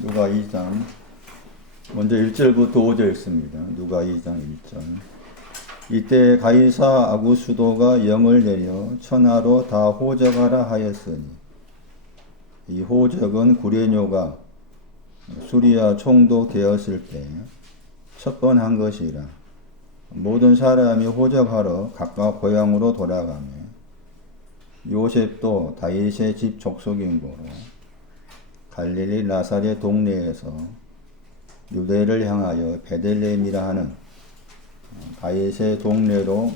누가 2장 먼저 1절부터 5절 있습니다. 누가 2장 1절. 이때 가이사 아구수도가 영을 내려 천하로 다 호적하라 하였으니 이 호적은 구레뇨가 수리아 총독 되었을 때 첫 번 한 것이라. 모든 사람이 호적하러 각각 고향으로 돌아가며 요셉도 다윗의 집 족속인 고로 갈릴리 나사렛 동네에서 유대를 향하여 베들레헴이라 하는 다윗의 동네로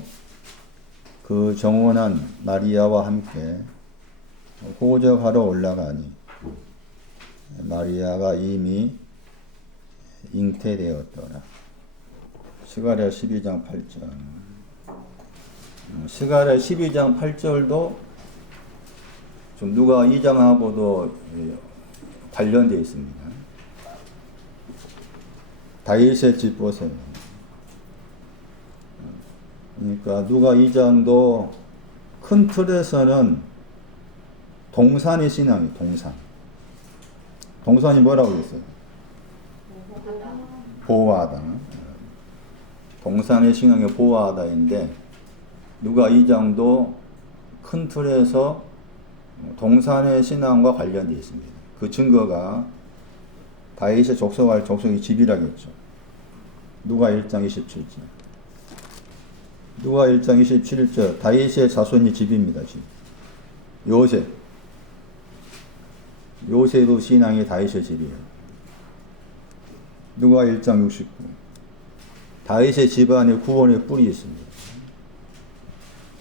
그 정원한 마리아와 함께 호적하러 올라가니 마리아가 이미 잉태되었더라. 스가랴 12장 8절. 스가랴 12장 8절도 좀 누가 2장하고도 관련되어 있습니다. 다윗의 집 보세요. 그러니까 누가 2장도 큰 틀에서는 동산의 신앙이 동산. 동산이 뭐라고 했어요? 보호하다. 동산의 신앙이 보호하다인데 누가 2장도 큰 틀에서 동산의 신앙과 관련되어 있습니다. 그 증거가 다윗의 족속할 족속의 집이라겠죠. 누가 1장 27절. 누가 1장 27절. 다윗의 자손이 집입니다. 집. 요셉. 요셉의 신앙이 다윗의 집이에요. 누가 1장 69. 다윗의 집안에 구원의 뿔이 있습니다.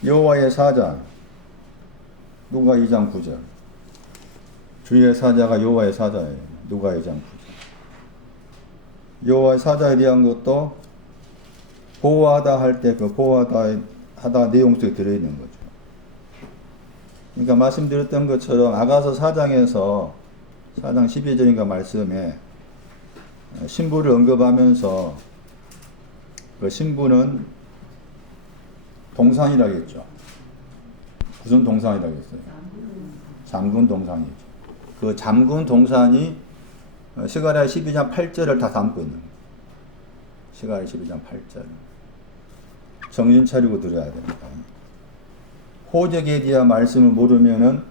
여호와의 사자. 누가 2장 9절. 주의 사자가 여호와의 사자예요. 누가 2장 9절. 여호와의 사자에 대한 것도 보호하다 할 때 그 보호하다 내용 속에 들어있는 거죠. 그러니까 말씀드렸던 것처럼 아가서 4장에서 4장 12절인가 말씀에 신부를 언급하면서 그 신부는 동산이라겠죠. 무슨 동산이라겠어요? 잠군 동산이죠. 그 잠군 동산이 스가랴 12장 8절을 다 담고 있는 거예요. 스가랴 12장 8절. 정신 차리고 들어야 됩니다. 호적에 대한 말씀을 모르면은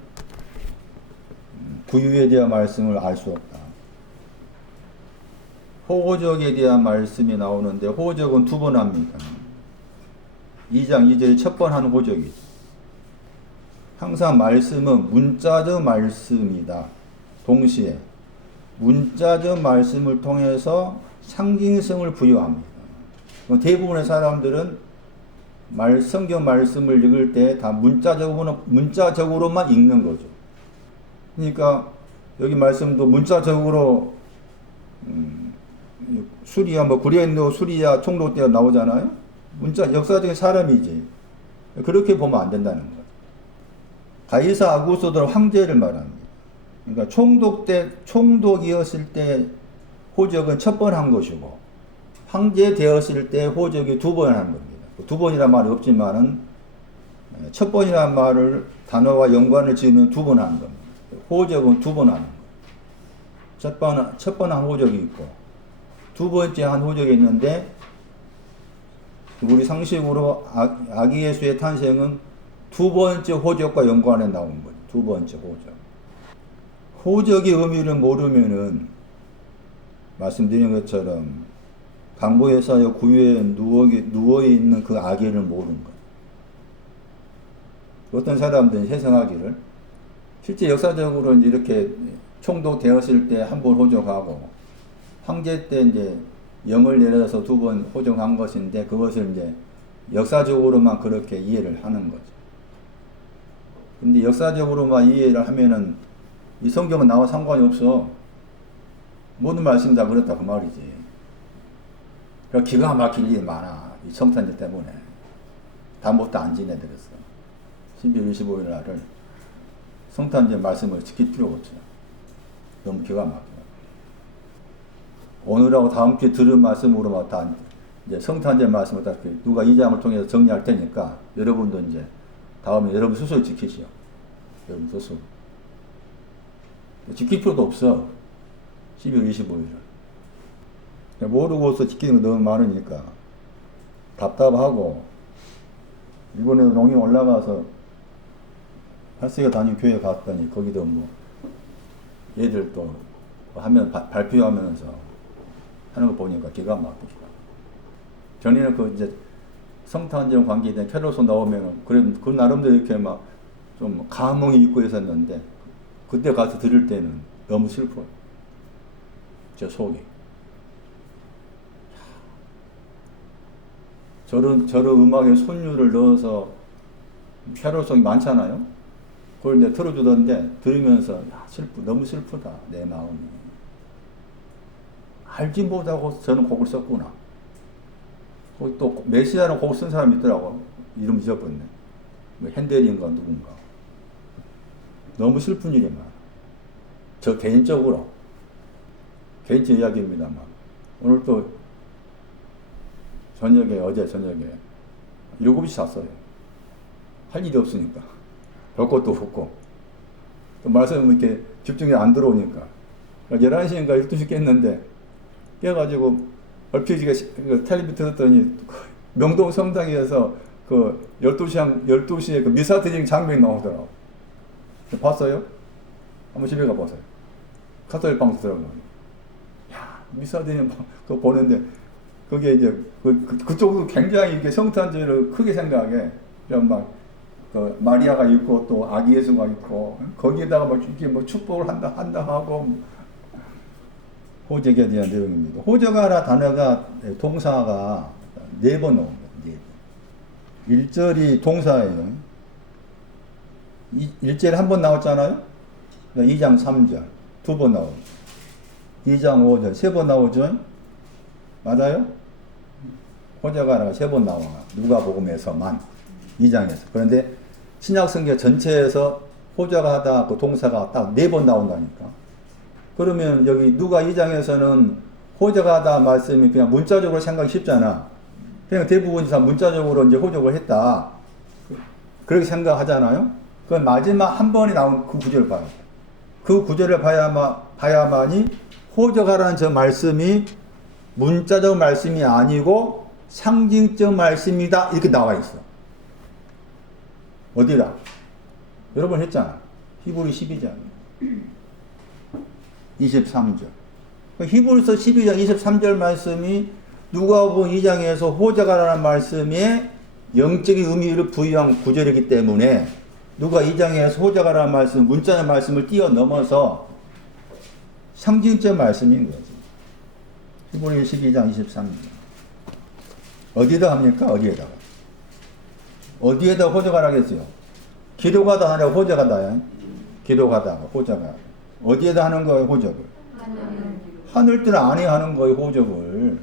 구유에 대한 말씀을 알 수 없다. 호적에 대한 말씀이 나오는데 호적은 두 번 합니다. 2장 2절에 첫 번 하는 호적이죠. 항상 말씀은 문자적 말씀이다. 동시에 문자적 말씀을 통해서 상징성을 부여합니다. 대부분의 사람들은 성경 말씀을 읽을 때 다 문자적으로만 읽는 거죠. 그러니까 여기 말씀도 문자적으로 수리아 구레뇨 수리아 총독 때 나오잖아요. 문자 역사적인 사람이지. 그렇게 보면 안 된다는 거예요. 가이사 아구스도는 황제를 말합니다. 그러니까 총독이었을 때 호적은 첫 번 한 것이고 황제 되었을 때 호적이 두 번 한 겁니다. 두 번이란 말이 없지만은 첫 번이란 말을 단어와 연관을 지으면 두 번 하는 겁니다. 호적은 두 번 하는 거예요. 첫 번 한 호적이 있고 두 번째 한 호적이 있는데 우리 상식으로 아기 예수의 탄생은 두 번째 호적과 연관해 나온 거죠. 두 번째 호적. 호적의 의미를 모르면은 말씀드린 것처럼 강보에서요 구유에 누워있는 그 아기를 모르는 거예요. 어떤 사람들은 해석하기를 실제 역사적으로 이렇게 총독 되었을 때 한 번 호적하고 황제 때 이제 영을 내려서 두 번 호적한 것인데 그것을 이제 역사적으로만 그렇게 이해를 하는 거죠. 근데 역사적으로만 이해를 하면은 이 성경은 나와 상관이 없어. 모든 말씀 다 그렇다 그 말이지. 그러니까 기가 막힐 일이 많아. 이 성탄절 때문에. 다못도 안 지내드렸어. 12월 25일 날을 성탄절 말씀을 지킬 필요가 없죠. 너무 기가 막혀. 오늘하고 다음 주에 들은 말씀으로만 다 이제 성탄절 말씀을 다 누가 2장을 통해서 정리할 테니까 여러분도 이제 다음에 여러분 스스로 지키시오. 여러분 스스로. 지킬 필요도 없어. 12월 25일을. 모르고서 지키는 거 너무 많으니까 답답하고, 이번에도 농림 올라가서 할세가 다니는 교회 갔더니 거기도 뭐 얘들 또 하면 발표하면서 하는 거 보니까 기가 막히더라. 전에는 그 이제 성탄절 관계된 캐롤송 나오면 그 나름대로 이렇게 막 좀 감흥이 있고 했었는데, 그때 가서 들을 때는 너무 슬퍼요. 제 속이. 저런 음악에 손율을 넣어서 캐롤송이 많잖아요. 그걸 이제 틀어주던데 들으면서 너무 슬프다 내 마음이. 알지 못하고 저는 곡을 썼구나. 거기 또 메시아라는 곡을 쓴 사람이 있더라고. 이름 잊어버렸네. 뭐 핸델인가 누군가. 너무 슬픈 일이 많아. 저 개인적인 이야기입니다만, 오늘 또 어제 저녁에 7시 잤어요. 할 일이 없으니까. 볼 것도 없고. 또 말씀 이렇게 집중이 안 들어오니까. 11시인가 12시 깼는데, 깨가지고, 얼핏 텔레비 들었더니, 명동 성당에서 12시에 그 미사 드리는 장면이 나오더라고. 봤어요? 한번 집에 가보세요. 카톨릭 방송 들어가면. 야, 미사 드리는 그거 보는데, 그게 이제, 그쪽도 굉장히 이렇게 성탄절을 크게 생각해. 막, 마리아가 있고, 또 아기 예수가 있고, 거기에다가 막 이렇게 뭐 축복을 한다 하고, 호적에 대한 내용입니다. 호적하라 단어가, 동사가 4번 나옵니다. 4번. 1절이 동사예요. 1절에 한 번 나왔잖아요? 2장 3절. 2번 나오죠. 2장 5절. 3번 나오죠? 맞아요? 호적하라가 3번 나와. 누가복음에서만. 2장에서. 그런데 신약성경 전체에서 호적하다 그 동사가 딱 4번 나온다니까. 그러면 여기 누가 2장에서는 호적하다 말씀이 그냥 문자적으로 생각이 쉽잖아. 그냥 대부분 다 문자적으로 이제 호적을 했다. 그렇게 생각하잖아요. 그 마지막 한 번에 나온 그 구절을 봐야 돼. 그 구절을 봐야만이 호적하라는 저 말씀이 문자적 말씀이 아니고 상징적 말씀이다. 이렇게 나와 있어. 어디다? 여러 번 했잖아. 히브리 12장 23절. 히브리서 12장 23절 말씀이 누가복음 2장에서 호적하라는 말씀에 영적인 의미를 부여한 구절이기 때문에 누가 2장에서 호적하라는 말씀, 문자의 말씀을 뛰어넘어서 상징적 말씀인 거지. 히브리 12장 23절. 어디다 합니까? 어디에다가? 어디에다 호적하라 했어요? 기록하다 하냐 호적하다야? 기록하다가 호적하다. 어디에다 하는 거예요, 호적을? 하늘들 안에 하는 거예요, 호적을.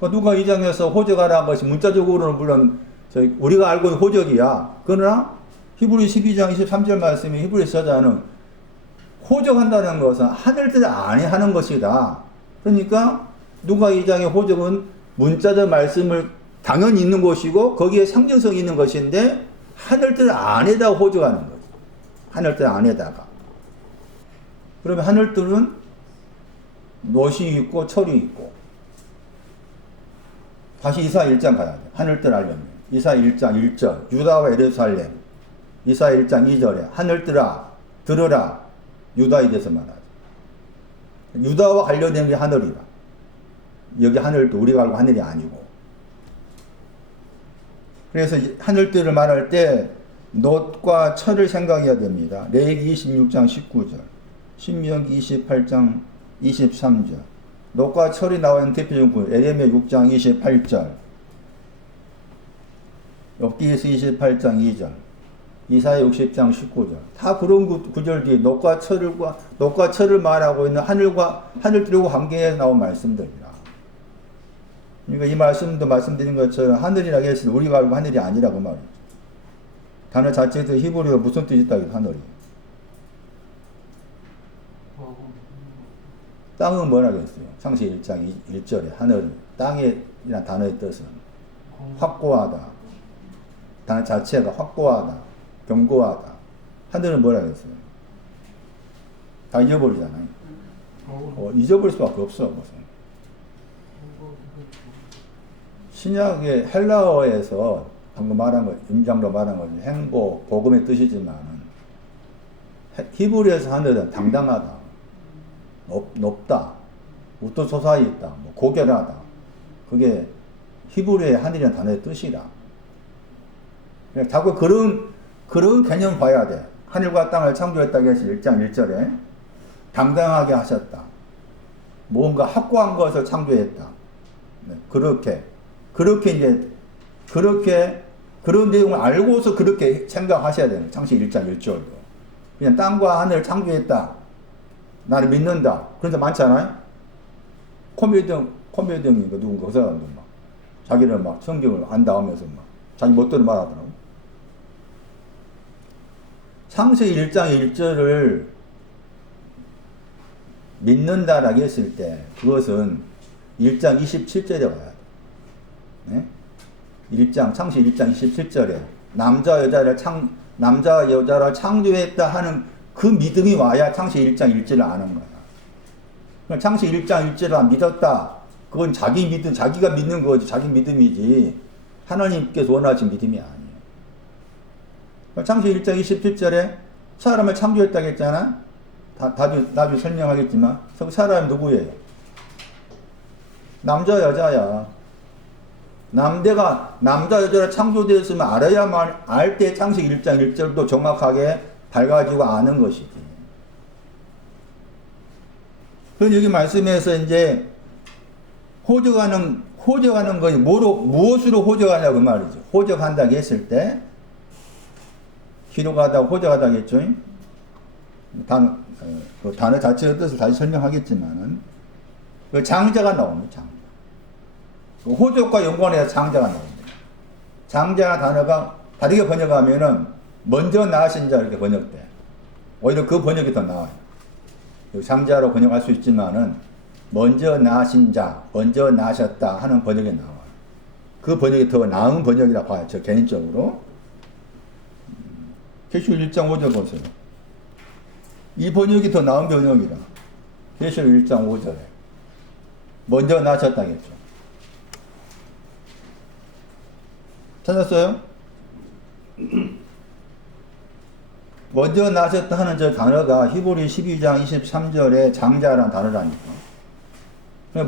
누가 2장에서 호적하라는 것이 문자적으로는 물론 우리가 알고 있는 호적이야. 그러나 히브리 12장 23절 말씀이 히브리 서자는 호적한다는 것은 하늘들 안에 하는 것이다. 그러니까 누가 2장의 호적은 문자적 말씀을 당연히 있는 것이고 거기에 상징성이 있는 것인데 하늘들 안에다 호적하는 거지. 하늘들 안에다가. 그러면 하늘들은 놋이 있고 철이 있고. 다시 이사 1장 가야 돼. 하늘들 알려면. 이사 1장 1절. 유다와 예루살렘. 이사 1장 2절에 하늘들아 들으라. 유다에 대해서 말하죠. 유다와 관련된 게 하늘이라. 여기 하늘도 우리가 알고 하늘이 아니고. 그래서 하늘들을 말할 때 놋과 철을 생각해야 됩니다. 레위기 26장 19절. 신명기 28장 23절. 놋과 철이 나오는 대표적인 구절. 에레미야 6장 28절. 욥기서 28장 2절. 이사야 60장 19절. 다 그런 구절들이 놋과 철을 말하고 있는 하늘들과 관계에 나온 말씀들이라. 그러니까 이 말씀도 말씀드린 것처럼 하늘이라고 했을 때 우리가 알고 하늘이 아니라고 말이죠. 단어 자체에서 히브리가 무슨 뜻이 있다고 해서 하늘이. 땅은 뭐라고 했어요? 창세기 1장 1절에 하늘, 땅이라는 단어의 뜻은 확고하다. 단어 자체가 확고하다. 견고하다. 하늘은 뭐라고 했어요? 다 잊어버리잖아요. 잊어버릴 수밖에 없어. 무슨. 신약의 헬라어에서 방금 말한 거, 임장로 말한 거, 행복, 복음의 뜻이지만 히브리에서 하늘은 당당하다, 높다, 우뚝 솟아있다, 뭐 고결하다. 그게 히브리의 하늘이라는 단어의 뜻이라. 자꾸 그런 개념 봐야 돼. 하늘과 땅을 창조했다고 해서 1장 1절에 당당하게 하셨다. 뭔가 확고한 것을 창조했다. 네, 그렇게 이제 그런 내용을 알고서 그렇게 생각하셔야 돼요. 창세기 1장 1절도. 그냥 땅과 하늘을 창조했다. 나를 믿는다. 그런 데 많잖아요. 코미디언인가 누군가 그 사람도 막 자기를 막 성경을 안다 하면서 막 자기 멋대로 말하더라고. 창세기 1장 1절을 믿는다라고 했을 때 그것은 1장 27절에 와야 돼. 네? 창세기 1장 27절에 남자 여자를 창조했다 하는 그 믿음이 와야 창세기 1장 1절을 아는 거야. 창세기 1장 1절을 안 믿었다. 그건 자기가 믿는 거지. 자기 믿음이지. 하나님께서 원하신 믿음이 아니에요. 창세기 1장 27절에 사람을 창조했다고 했잖아. 나중에 설명하겠지만 사람이 누구예요? 남자 여자야. 남자 여자를 창조되었으면 알아야만 알 때 창세기 1장 1절도 정확하게 밝아지고 아는 것이지. 그럼 여기 말씀에서 이제 호적하는 것이 무엇으로 호적하냐 그 말이죠. 호적한다고 했을 때 기록하다고 호적하다고 했죠. 그 단어 자체의 뜻을 다시 설명하겠지만은 그 장자가 나옵니다. 장자. 그 호적과 연관해서 장자가 나옵니다. 장자 단어가 다르게 번역하면은 먼저 나신 자 이렇게 번역돼. 오히려 그 번역이 더 나아요. 장자로 번역할 수 있지만은 먼저 나신 자, 먼저 나셨다 하는 번역이 나와요. 그 번역이 더 나은 번역이라 봐요. 저 개인적으로. 계시록 1장 5절 보세요. 이 번역이 더 나은 번역이라. 계시록 1장 5절에 먼저 나셨다겠죠. 찾았어요? 먼저 나셨다 하는 저 단어가 히브리 12장 23절에 장자라는 단어라니까.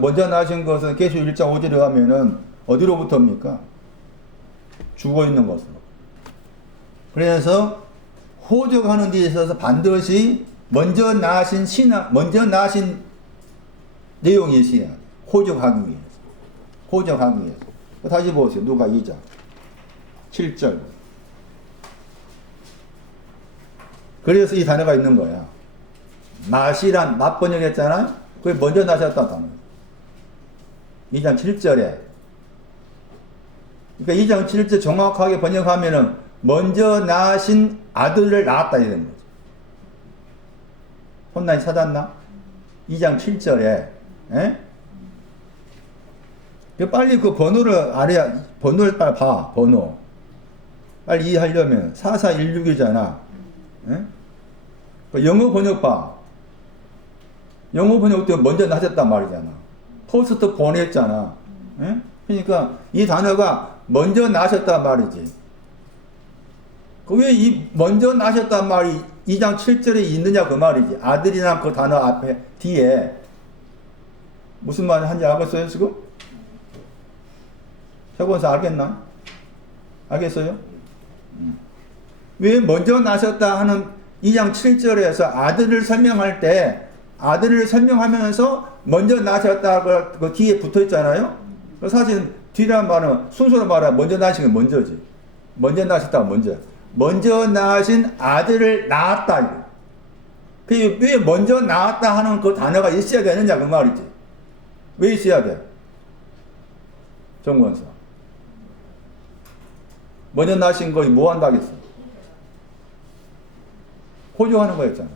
먼저 나신 것은 계시록 1장 5절에 가면은 어디로부터입니까? 죽어 있는 것으로. 그래서 호적하는 데 있어서 반드시 먼저 나신 내용이 있어야 돼. 호적하기 위해서. 다시 보세요. 누가 2장 7절. 그래서 이 단어가 있는 거야. 맛이란 맛 번역했잖아요. 그게 먼저 나셨다는 단어. 2장 7절에. 그러니까 2장 7절 정확하게 번역하면은 먼저 나신 아들을 낳았다 이런 거죠. 혼란이 찾았나? 2장 7절에. 빨리 그 번호를 알아야, 번호를 빨리 봐, 번호. 빨리 이해하려면 4416이잖아. 영어 번역 봐. 영어 번역 때 먼저 나셨단 말이잖아. 포스트 보냈잖아. 그러니까 이 단어가 먼저 나셨단 말이지. 왜 이 먼저 나셨단 말이 2장 7절에 있느냐 그 말이지. 아들이란 그 단어 앞에 뒤에 무슨 말을 한지 알겠어요 지금? 최고원사 알겠나? 알겠어요? 왜 먼저 나셨다 하는 2장 7절에서 아들을 설명할 때 아들을 설명하면서 먼저 나셨다 그 뒤에 붙어 있잖아요. 사실 뒤란 말은 순서로 말하면 먼저 나신 게 먼저지. 먼저 나셨다 먼저 나신 아들을 낳았다. 왜 먼저 낳았다 하는 그 단어가 있어야 되느냐 그 말이지. 왜 있어야 돼? 정권사. 먼저 나신 거이 뭐 한다겠어? 호조하는 거였잖아.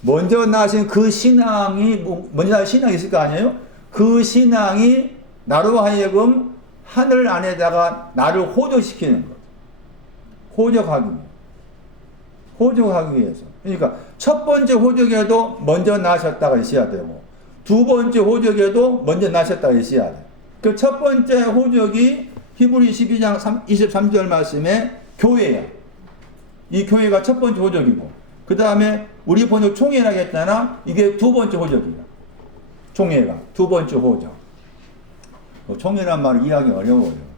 먼저 나신 그 신앙이, 먼저 나신 신앙이 있을 거 아니에요? 그 신앙이 나로 하여금 하늘 안에다가 나를 호조시키는 거. 호적하기. 호적하기 위해서. 그러니까 첫 번째 호적에도 먼저 나셨다가 있어야 되고 두 번째 호적에도 먼저 나셨다가 있어야 돼. 그 첫 번째 호적이 히브리 12장 23절 말씀에 교회야. 이 교회가 첫 번째 호적이고 그 다음에 우리 번역 총회라고 했잖아. 이게 두 번째 호적이야. 총회가 두 번째 호적. 총회란 말을 이해하기 어려워요.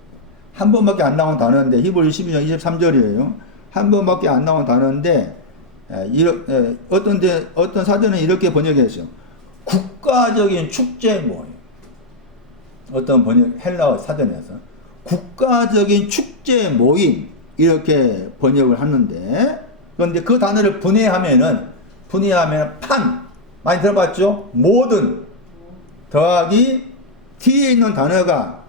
한 번밖에 안 나온 단어인데 히브리 12장 23절이에요. 한 번밖에 안 나온 단어인데 어떤 사전은 이렇게 번역했어요. 국가적인 축제 모임. 어떤 번역 헬라어 사전에서 국가적인 축제 모임 이렇게 번역을 하는데 그런데 그 단어를 분해하면 판 많이 들어봤죠? 모든 더하기 뒤에 있는 단어가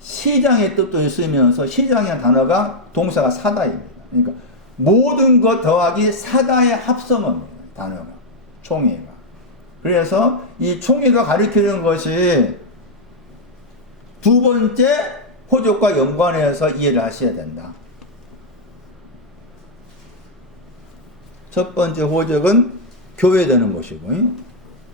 시장의 뜻도 있으면서 시장의 단어가 동사가 사다입니다. 그러니까 모든 것 더하기 사다의 합성어입니다. 단어가 총회가. 그래서 이 총회가 가리키는 것이 두 번째 호적과 연관해서 이해를 하셔야 된다. 첫 번째 호적은 교회되는 것이고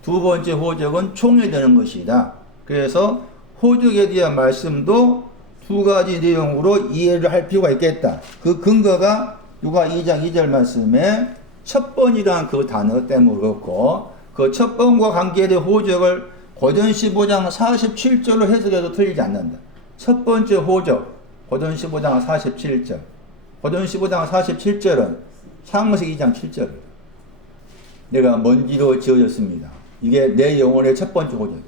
두 번째 호적은 총회되는 것이다. 그래서 호적에 대한 말씀도 두 가지 내용으로 이해를 할 필요가 있겠다. 그 근거가 누가 2장 2절 말씀에 첫 번이란 그 단어 때문에 그렇고 그 첫 번과 관계된 호적을 고전 15장 47절로 해석해도 틀리지 않는다. 첫 번째 호적 고전 15장 47절 고전 15장 47절은 창세기 2장 7절 내가 먼지로 지어졌습니다. 이게 내 영혼의 첫 번째 호적이다.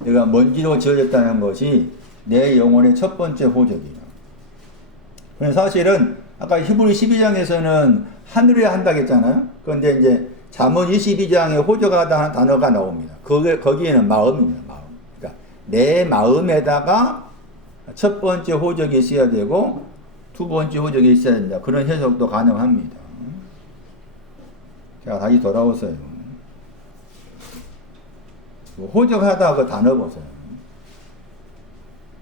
내가 먼지로 지어졌다는 것이 내 영혼의 첫 번째 호적이다. 그래서 사실은 아까 히브리 12장에서는 하늘에 한다고 했잖아요. 그런데 이제 잠언 22장에 호적하다는 단어가 나옵니다. 거기에는 마음입니다. 마음. 그러니까 내 마음에다가 첫 번째 호적이 있어야 되고 두 번째 호적이 있어야 된다. 그런 해석도 가능합니다. 자, 다시 돌아오세요. 호적하다 그 단어 보세요.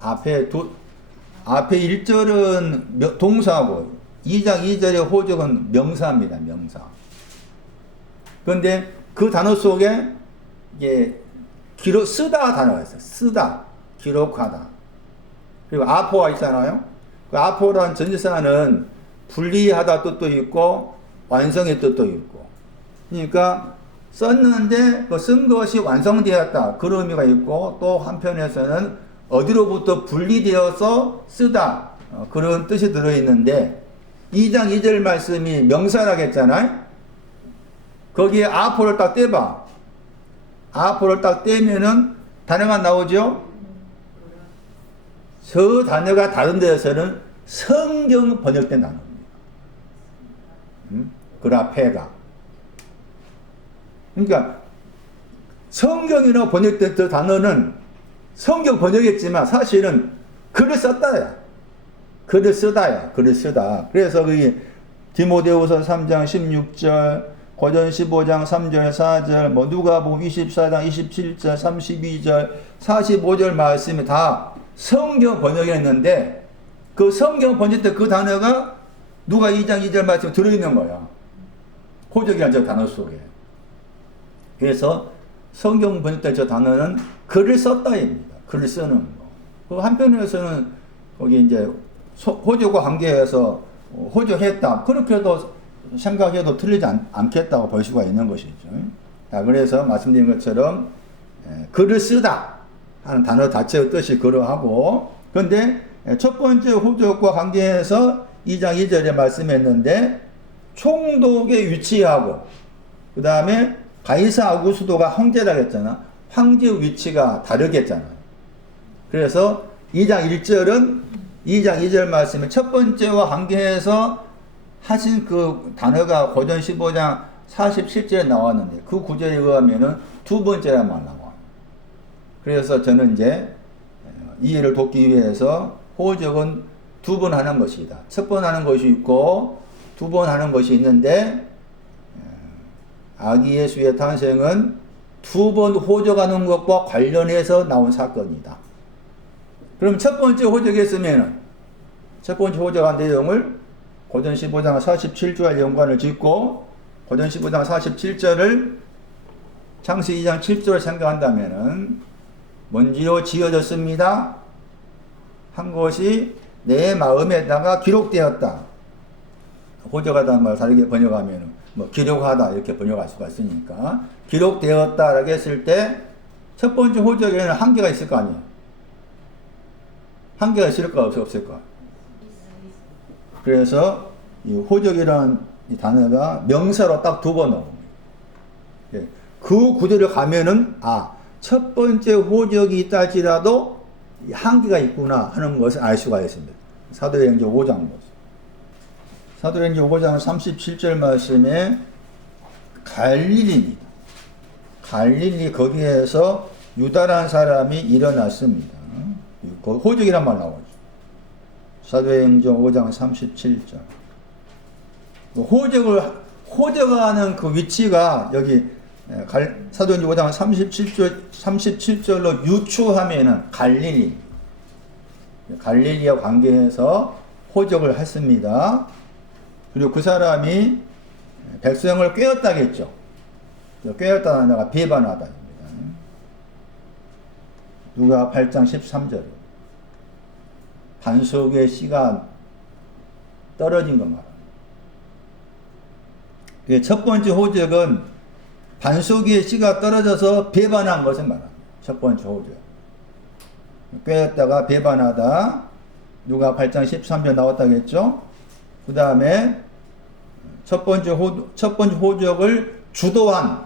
앞에 1절은 동사고 2장 2절의 호적은 명사입니다. 명사. 그런데 그 단어 속에 이게 쓰다 단어가 있어요. 쓰다, 기록하다. 그리고 아포가 있잖아요. 그 아포란 전치사는 분리하다 뜻도 있고 완성의 뜻도 있고. 그러니까 썼는데 그 쓴 것이 완성되었다. 그런 의미가 있고 또 한편에서는 어디로부터 분리되어서 쓰다. 그런 뜻이 들어있는데 2장 2절 말씀이 명사라고 했잖아요. 거기에 아포를 딱 떼봐. 아포를 딱 떼면은 단어가 나오죠? 저 단어가 다른 데에서는 성경 번역된 단어입니다. 그라페가. 그러니까 성경이라고 번역된 저 단어는 성경 번역했지만 사실은 글을 썼다야. 글을 쓰다야. 글을 쓰다. 그래서 그게 디모데후서 3장 16절 고전 15장 3절 4절 뭐 누가복음 24장 27절 32절 45절 말씀이 다 성경 번역했는데 그 성경 번역 때 그 단어가 누가 2장 2절 말씀에 들어있는 거야. 호적이라는 저 단어 속에. 그래서 성경 번역 때 저 단어는 글을 썼다입니다. 글을 쓰는 거. 그 한편에서는 거기 이제 호적과 관계해서 호적했다. 그렇게도 생각해도 틀리지 않겠다고 볼 수가 있는 것이죠. 자, 그래서 말씀드린 것처럼 글을 쓰다 하는 단어 자체의 뜻이 그러하고 그런데 첫 번째 호적과 관계해서 2장 2절에 말씀했는데 총독에 위치하고 그 다음에 가이사 아구스도가 황제라고 했잖아. 황제의 위치가 다르겠잖아요. 그래서 2장 1절은 2장 2절 말씀에 첫 번째와 관계해서 하신 그 단어가 고전 15장 47절에 나왔는데 그 구절에 의하면은 두 번째란 말 나와요. 그래서 저는 이제 이해를 돕기 위해서 호적은 두 번 하는 것이다. 첫 번 하는 것이 있고 두 번 하는 것이 있는데 아기 예수의 탄생은 두 번 호적하는 것과 관련해서 나온 사건이다. 그럼 첫 번째 호적했으면은 첫 번째 호적한 내용을 고전 15장 47절과 연관을 짓고 고전 15장 47절을 창세기 2장 7절을 생각한다면은 먼지로 지어졌습니다 한 것이 내 마음에다가 기록되었다. 호적하다는 말 다르게 번역하면 뭐 기록하다 이렇게 번역할 수가 있으니까 기록되었다라고 했을 때 첫 번째 호적에는 한계가 있을 거 아니에요. 한계가 있을까 없을까? 그래서 이 호적이라는 이 단어가 명사로 딱 두 번 나옵니다. 그 구절을 가면은 첫 번째 호적이 있다 할지라도 한계가 있구나 하는 것을 알 수가 있습니다. 사도행전 5장 보세요. 사도행전 5장 37절 말씀에 갈릴리입니다. 갈릴리 거기에서 유다라는 사람이 일어났습니다. 호적이란 말 나오죠. 사도행전 5장 37절. 호적하는 그 위치가 여기 사도행전 5장 37절로 유추하면은 갈릴리와 관계해서 호적을 했습니다. 그리고 그 사람이 백성을 꾀었다겠죠. 꾀었다는 단어가 배반하다입니다. 누가 8장 13절. 반석의 씨가 떨어진 것 말합니다. 첫 번째 호적은 반석의 씨가 떨어져서 배반한 것을 말합니다. 첫 번째 호적. 꾀었다가 배반하다. 누가 8장 13절 나왔다겠죠? 그 다음에 첫 번째 호적을 주도한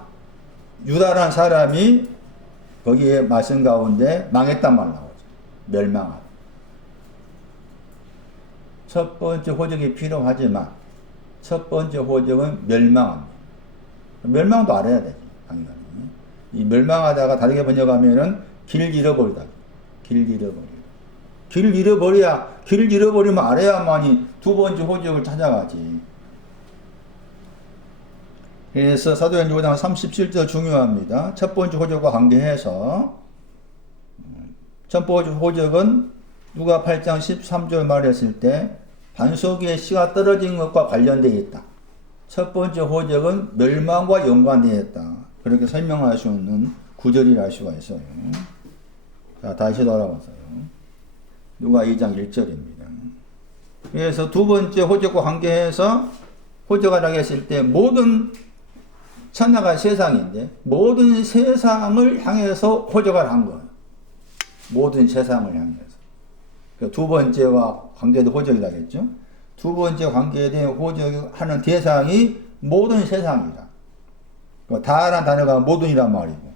유다라는 사람이 거기에 말씀 가운데 망했단 말 나오죠. 멸망하다. 첫 번째 호적이 필요하지만 첫 번째 호적은 멸망합니다. 멸망도 알아야 되지. 당연히. 이 멸망하다가 다르게 번역하면은 길 잃어버리다. 길 잃어버리면 알아야만이 두 번째 호적을 찾아가지. 그래서 사도행전 5장 37절 중요합니다. 첫 번째 호적과 관계해서 첫 번째 호적은 누가 8장 13절 말했을 때 반석의 씨가 떨어진 것과 관련되어 있다. 첫 번째 호적은 멸망과 연관되어 있다. 그렇게 설명할 수 있는 구절이라 할 수가 있어요. 자, 다시 돌아와서요. 누가 2장 1절입니다. 그래서 두 번째 호적과 관계해서 호적하라고 했을 때 모든 천하가 세상인데 모든 세상을 향해서 호적을 한 거예요. 모든 세상을 향해서. 두 번째와 관계된 호적이라겠죠. 두 번째 관계된 호적하는 대상이 모든 세상이다. 다라는 단어가 모든이란 말이고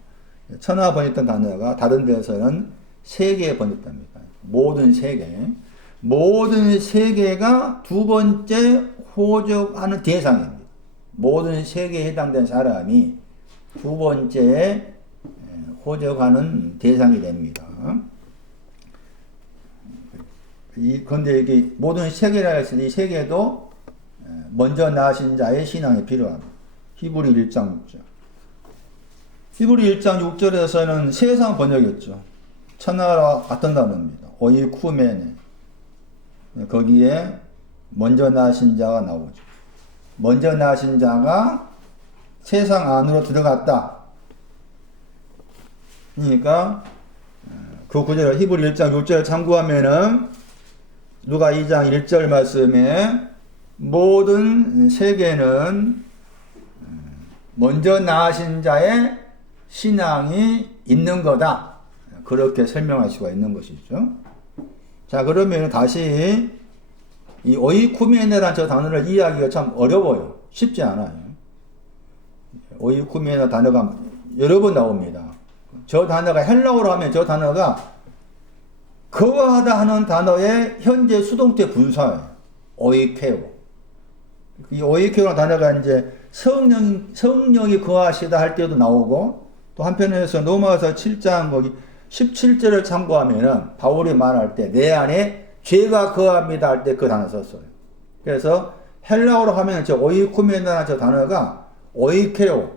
천하 번역된 단어가 다른 데서는 세계 번역됩니다. 모든 세계. 모든 세계가 두 번째 호적하는 대상입니다. 모든 세계에 해당된 사람이 두 번째 호적하는 대상이 됩니다. 그런데 이게 모든 세계라 했으니 이 세계도 먼저 나신 자의 신앙이 필요합니다. 히브리 1장 6절. 히브리 1장 6절에서는 세상 번역이었죠. 천하와 같은 단어입니다. 오이쿠메네. 거기에 먼저 나신 자가 나오죠. 먼저 나신 자가 세상 안으로 들어갔다. 그러니까 그 구절을 히브리 1장 6절을 참고하면은 누가 2장 1절 말씀에 모든 세계는 먼저 나신 자의 신앙이 있는 거다. 그렇게 설명할 수가 있는 것이죠. 자, 그러면 다시 이 오이쿠메네라는 저 단어를 이해하기가 참 어려워요. 쉽지 않아요. 오이쿠메네 단어가 여러 번 나옵니다. 저 단어가 헬라어로 하면 저 단어가 거하다 하는 단어의 현재 수동태 분사예요. 오이케오. 이 오이케오라는 단어가 이제 성령이 거하시다 할 때도 나오고 또 한편에서 로마서 7장 거기 17절을 참고하면은 바울이 말할 때 내 안에 죄가 거합니다 할 때 그 단어 썼어요. 그래서 헬라어로 하면 저 오이쿠메나라는 저 단어가 오이케오,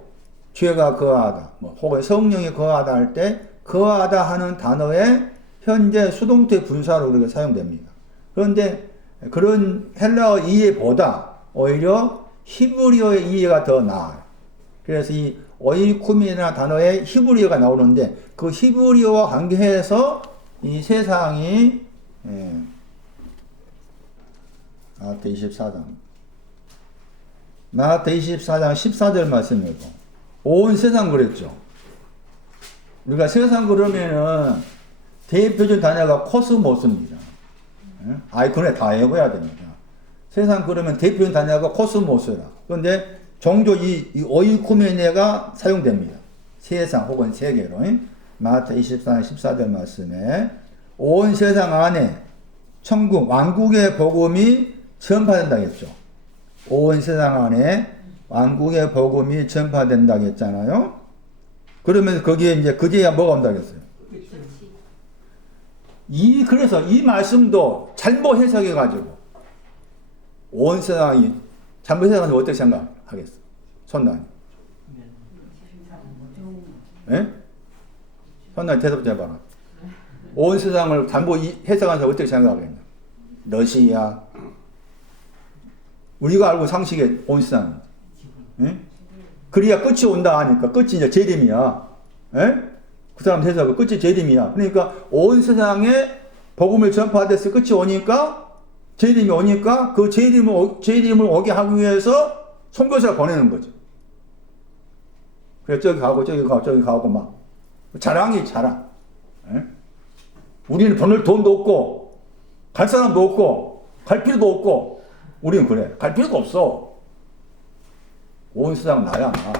죄가 거하다, 혹은 성령이 거하다 할 때 거하다 하는 단어의 현재 수동태 분사로 그렇게 사용됩니다. 그런데 그런 헬라어 이해보다 오히려 히브리어의 이해가 더 나아요. 그래서 이 오이쿠멘이라는 단어에 히브리어가 나오는데 그 히브리어와 관계해서 이 세상이 마태 24장 마태 24장 14절 말씀이고 온 세상 그랬죠. 우리가 세상 그러면은 대표적인 단어가 코스모스입니다. 아이콘에 다 외워야 됩니다. 세상 그러면 대표적인 단어가 코스모스라. 그런데 종종 이 오이쿠메네가 사용됩니다. 세상 혹은 세계로. 마태 24장 14절 말씀에 온 세상 안에 천국 왕국의 복음이 전파된다고 했죠. 온 세상 안에 왕국의 복음이 전파된다고 했잖아요. 그러면 거기에 이제 그제야 뭐가 온다고 했어요? 그래서 이 말씀도 잘못 해석해가지고 온 세상이 잘못 해석하면 어떻게 생각하겠어? 손나니. 예? 손나니 대답 좀 해봐라. 온 세상을 잘못 해석하면 어떻게 생각하겠냐? 러시아. 우리가 알고 상식에 온 세상. 예? 그래야 끝이 온다 하니까 끝이 이제 재림이야. 예? 그 사람 해석은 끝이 재림이야. 그러니까 온 세상에 복음을 전파돼서 끝이 오니까 재림이 오니까 그 재림을 오게 하기 위해서 선교사를 보내는 거죠. 그래서 저기 가고 저기 가고 저기 가고 막 자랑이 자랑. 예? 우리는 보낼 돈도 없고 갈 사람도 없고 갈 필요도 없고 우리는 그래. 갈 필요도 없어. 온 세상 나야 나.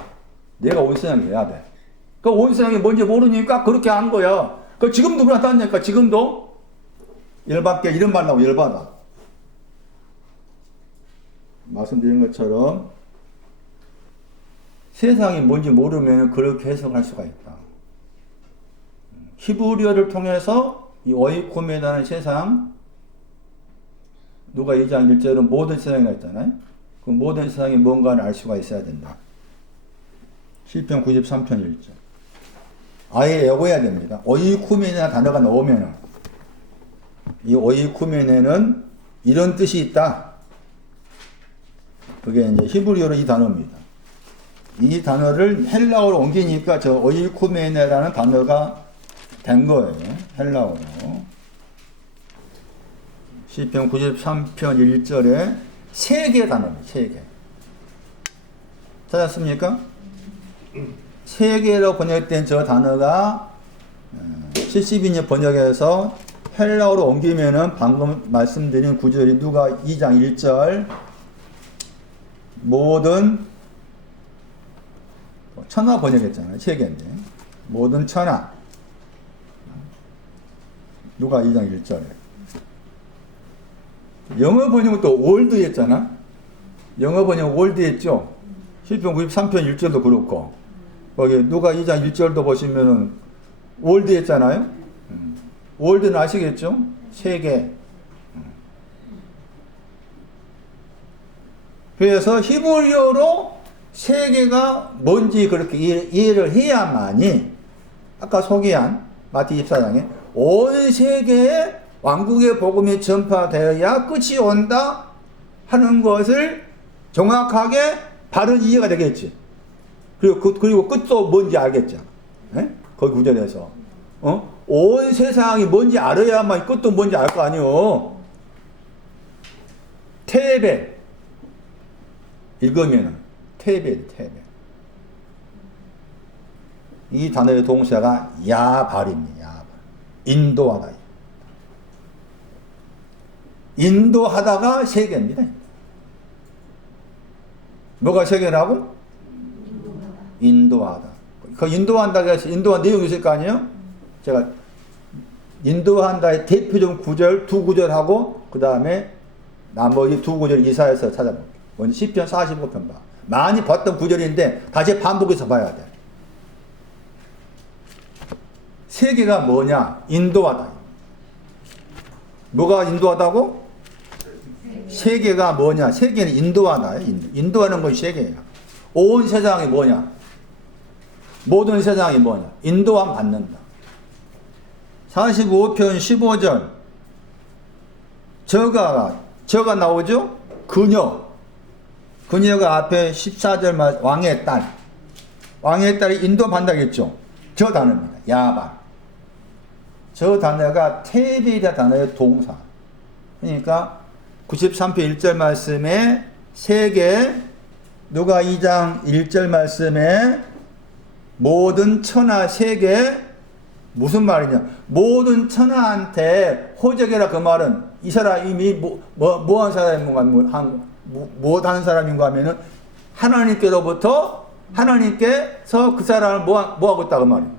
내가 온 세상이 돼야 돼. 그 온 세상이 뭔지 모르니까 그렇게 한 거야. 그 지금도 그렇다니까 지금도 열받게 이런 말 나오고 열받아. 말씀드린 것처럼 세상이 뭔지 모르면 그렇게 해석할 수가 있다. 히브리어를 통해서 이 오이쿠메라는 세상 누가 2장 1절은 모든 세상이라 했잖아요. 그 모든 세상이 뭔가를 알 수가 있어야 된다. 시편 93편 1절. 아예 외워야 됩니다. 오이쿠메네라는 단어가 나오면은 이 오이쿠메네는 이런 뜻이 있다. 그게 이제 히브리어로 이 단어입니다. 이 단어를 헬라어로 옮기니까 저 오이쿠메네라는 단어가 된 거예요. 헬라어로. 시편 93편 1절에 세 개 단어입니다. 세 개. 찾았습니까? 세 개로 번역된 저 단어가 72년 번역에서 헬라어로 옮기면은 방금 말씀드린 구절이 누가 2장 1절 모든 천하 번역했잖아요. 세 개인데 모든 천하 누가 2장 1절에 영어 번역은 또 월드 했잖아. 영어 번역 월드 했죠. 시편 93편 1절도 그렇고 거기 누가 2장 1절도 보시면은 월드 했잖아요. 월드는 아시겠죠? 세계. 그래서 히브리어로 세계가 뭔지 그렇게 이해를 해야만이 아까 소개한 마태 24장에 온 세계에 왕국의 복음이 전파되어야 끝이 온다 하는 것을 정확하게 바른 이해가 되겠지. 그리고 끝도 뭔지 알겠죠. 네? 거기 구절에서 온 세상이 뭔지 알아야만 끝도 뭔지 알 거 아니요. 테베 읽으면은 테베. 이 단어의 동사가 야발입니다. 야발. 인도하다. 인도하다가 세계입니다. 뭐가 세계라고? 인도하다. 그 인도한다고 해서 인도한 내용이 있을 거 아니에요? 제가 인도한다의 대표적 구절, 두 구절하고 그 다음에 나머지 두 구절 이사해서 찾아볼게요. 먼저 시편 45편 봐. 많이 봤던 구절인데 다시 반복해서 봐야 돼. 세계가 뭐냐? 인도하다. 뭐가 인도하다고? 세계가 뭐냐? 세계는 인도하다. 인도하는 것이 세계야. 온 세상이 뭐냐? 모든 세상이 뭐냐? 인도함 받는다. 45편 15절. 저가 저가 나오죠? 그녀가 앞에 14절 말 왕의 딸. 왕의 딸이 인도받는다겠죠? 저 단어입니다. 야반. 저 단어가 테베이라 단어의 동사. 그러니까 93편 1절 말씀에 세계, 누가 2장 1절 말씀에 모든 천하 세계, 무슨 말이냐? 모든 천하한테 호적이라 그 말은 이 사람이 뭐한 사람인가, 무엇하는 사람인가 하면은 하나님께서 그 사람을 뭐하고 있다 그 말이에요.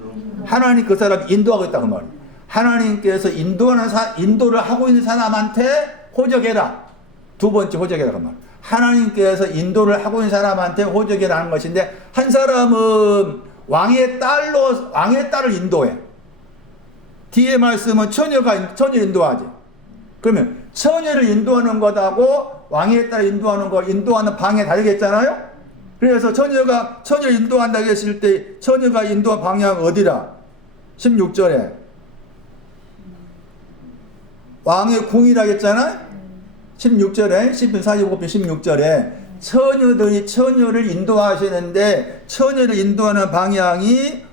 하나님 그 사람을 인도하고 있다 그 말이에요. 하나님께서 인도를 하고 있는 사람한테 호적해라. 두 번째 호적해라 그 말이에요. 하나님께서 인도를 하고 있는 사람한테 호적해라는 것인데, 한 사람은 왕의 딸을 인도해. 뒤에 말씀은 처녀를 인도하지. 그러면 처녀를 인도하는 것하고 왕의 딸을 인도하는 방에 다르겠잖아요? 그래서 처녀를 인도한다고 했을 때, 처녀가 인도한 방향 어디라? 16절에. 왕의 궁이라고 했잖아요? 16절에, 10편 45편 16절에, 처녀를 인도하시는데, 처녀를 인도하는 방향이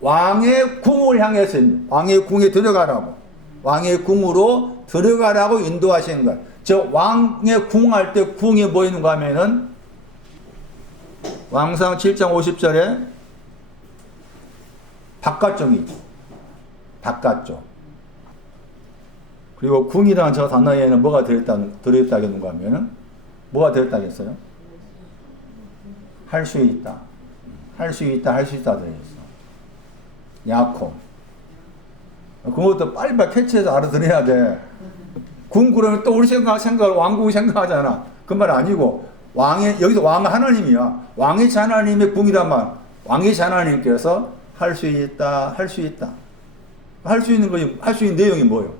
왕의 궁을 향했습니다. 왕의 궁에 들어가라고. 왕의 궁으로 들어가라고 인도하시는 거예요. 저 왕의 궁 할 때 궁이 뭐 있는가 하면은, 왕상 7장 50절에 바깥쪽이죠. 바깥쪽. 그리고 궁이라는 저 단어에는 뭐가 들어있다겠는가 하면은, 뭐가 들어있다겠어요? 할 수 있다. 할 수 있다 들어있어. 약혼. 그것도 빨리빨리 캐치해서 알아들어야 돼. 궁 그러면 또 우리 왕궁 생각하잖아. 그 말 아니고, 여기서 왕은 하나님이야. 왕이신 하나님의 궁이란 말. 왕이신 하나님께서 할 수 있다. 할 수 있는 내용이 뭐예요?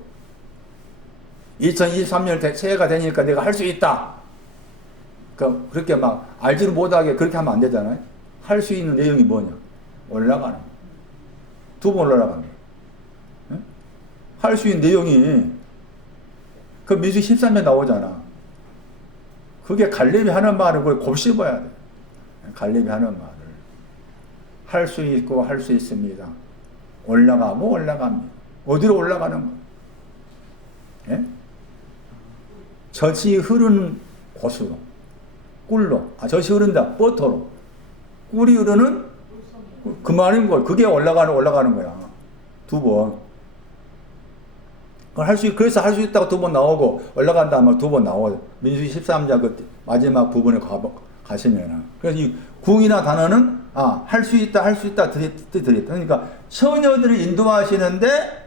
2023년 새해가 되니까 내가 할 수 있다. 그렇게 막 알지도 못하게 그렇게 하면 안 되잖아요. 할 수 있는 내용이 뭐냐? 올라가는 거. 두 번 올라가는 거. 할 수 있는 내용이 그 민수기 13에 나오잖아. 그게 갈렙이 하는 말을 그걸 곱씹어야 돼. 갈렙이 하는 말을. 할 수 있고 할 수 있습니다. 올라가고 올라갑니다. 어디로 올라가는 거야? 예? 젖이 흐르는 곳으로. 꿀로. 젖이 흐른다. 버터로. 꿀이 흐르는 그 말인 거야. 그게 올라가는 거야. 두 번. 그래서 할 수 있다고 두 번 나오고, 올라간다 하면 두 번 나오죠. 민수기 13장 그 마지막 부분에 가시면은. 그래서 이 궁이나 단어는, 할 수 있다 뜻이 들었다. 그러니까, 처녀들을 인도하시는데,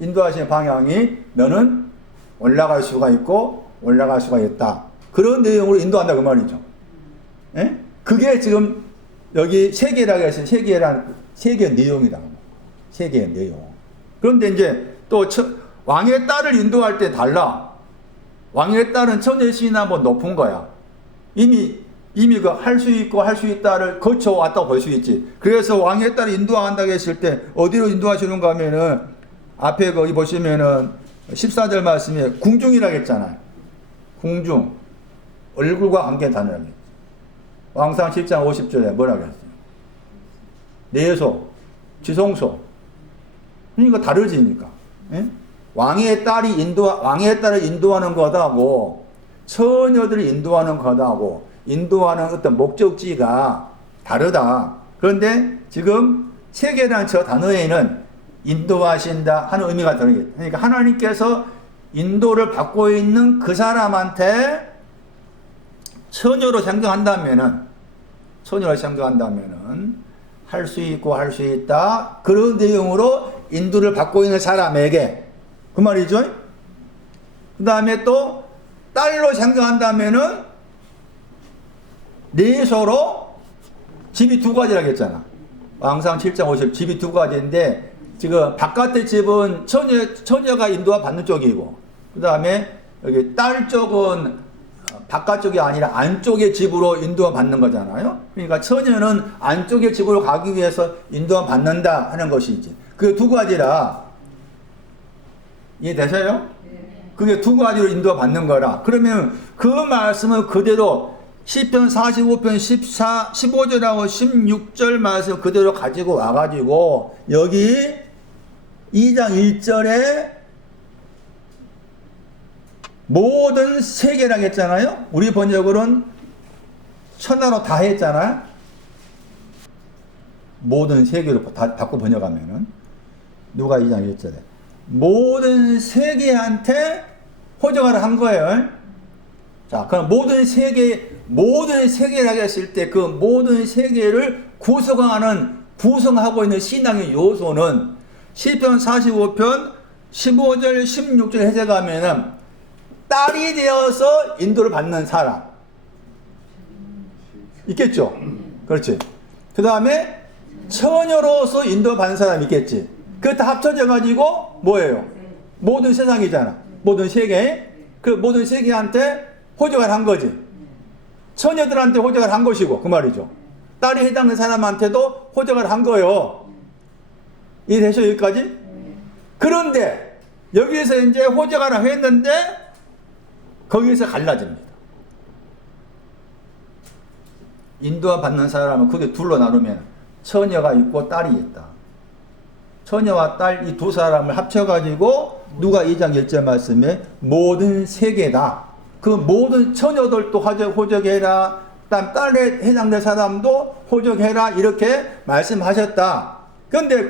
인도하시는 방향이 너는 올라갈 수가 있고, 올라갈 수가 있다. 그런 내용으로 인도한다 그 말이죠. 예? 그게 지금 여기 세계라고 해서 세계의 내용이다. 세계의 내용. 그런데 이제 또 왕의 딸을 인도할 때 달라. 왕의 딸은 처녀의 신이나 뭐 높은 거야. 이미 그 할 수 있고 할 수 있다를 거쳐왔다고 볼 수 있지. 그래서 왕의 딸을 인도한다고 했을 때 어디로 인도하시는가 하면은 앞에 거기 보시면은 14절 말씀에 궁중이라고 했잖아요. 궁중. 얼굴과 관계 단어라고 했죠. 왕상 7장 50절에 뭐라고 했어요? 내소, 지성소. 그러니까 다르지니까. 예? 왕의 딸을 인도하는 거다고, 처녀들을 인도하는 거다고, 인도하는 어떤 목적지가 다르다. 그런데 지금 세계라는 저 단어에는 인도하신다 하는 의미가 들어있다. 그러니까 하나님께서 인도를 받고 있는 그 사람한테 처녀로 생각한다면은 할 수 있고 할 수 있다. 그런 내용으로 인도를 받고 있는 사람에게. 그 말이죠. 그 다음에 또 딸로 생각한다면은 내소로 집이 두 가지라고 했잖아. 왕상 7장 50 집이 두 가지인데 지금 바깥의 집은 처녀가 인도와 받는 쪽이고, 그 다음에 여기 딸 쪽은 바깥쪽이 아니라 안쪽의 집으로 인도와 받는 거잖아요. 그러니까 처녀는 안쪽의 집으로 가기 위해서 인도와 받는다 하는 것이지. 그 두 가지라. 이해되세요? 그게 두 가지로 인도받는 거라. 그러면 그 말씀을 그대로 시편 45편 15절하고 16절 말씀 그대로 가지고 와가지고 여기 2장 1절에 모든 세계라고 했잖아요. 우리 번역으로는 천하로 다 했잖아요. 모든 세계로 다 바꿔 번역하면은 누가 2장 1절에 모든 세계한테 호적을 한 거예요. 자, 그럼 모든 세계라고 했을 때 그 모든 세계를 구성하고 있는 신앙의 요소는 시편 45편 15절 16절 해석하면은 딸이 되어서 인도를 받는 사람 있겠죠? 그렇지. 그 다음에 처녀로서 인도받는 사람 있겠지. 그게 다 합쳐져 가지고 뭐예요? 모든 세상이잖아. 모든 세계. 그 모든 세계한테 호적을 한 거지. 처녀들한테 호적을 한 것이고 그 말이죠. 딸이 해당하는 사람한테도 호적을 한 거예요. 이해되죠? 여기까지? 그런데 여기에서 이제 호적을 했는데 거기에서 갈라집니다. 인도와 받는 사람은 크게 둘로 나누면 처녀가 있고 딸이 있다. 처녀와 딸 이 두 사람을 합쳐가지고 누가 2장 1절 말씀에 모든 세계다. 그 모든 처녀들도 호적해라. 딸에 해당된 사람도 호적해라. 이렇게 말씀하셨다. 그런데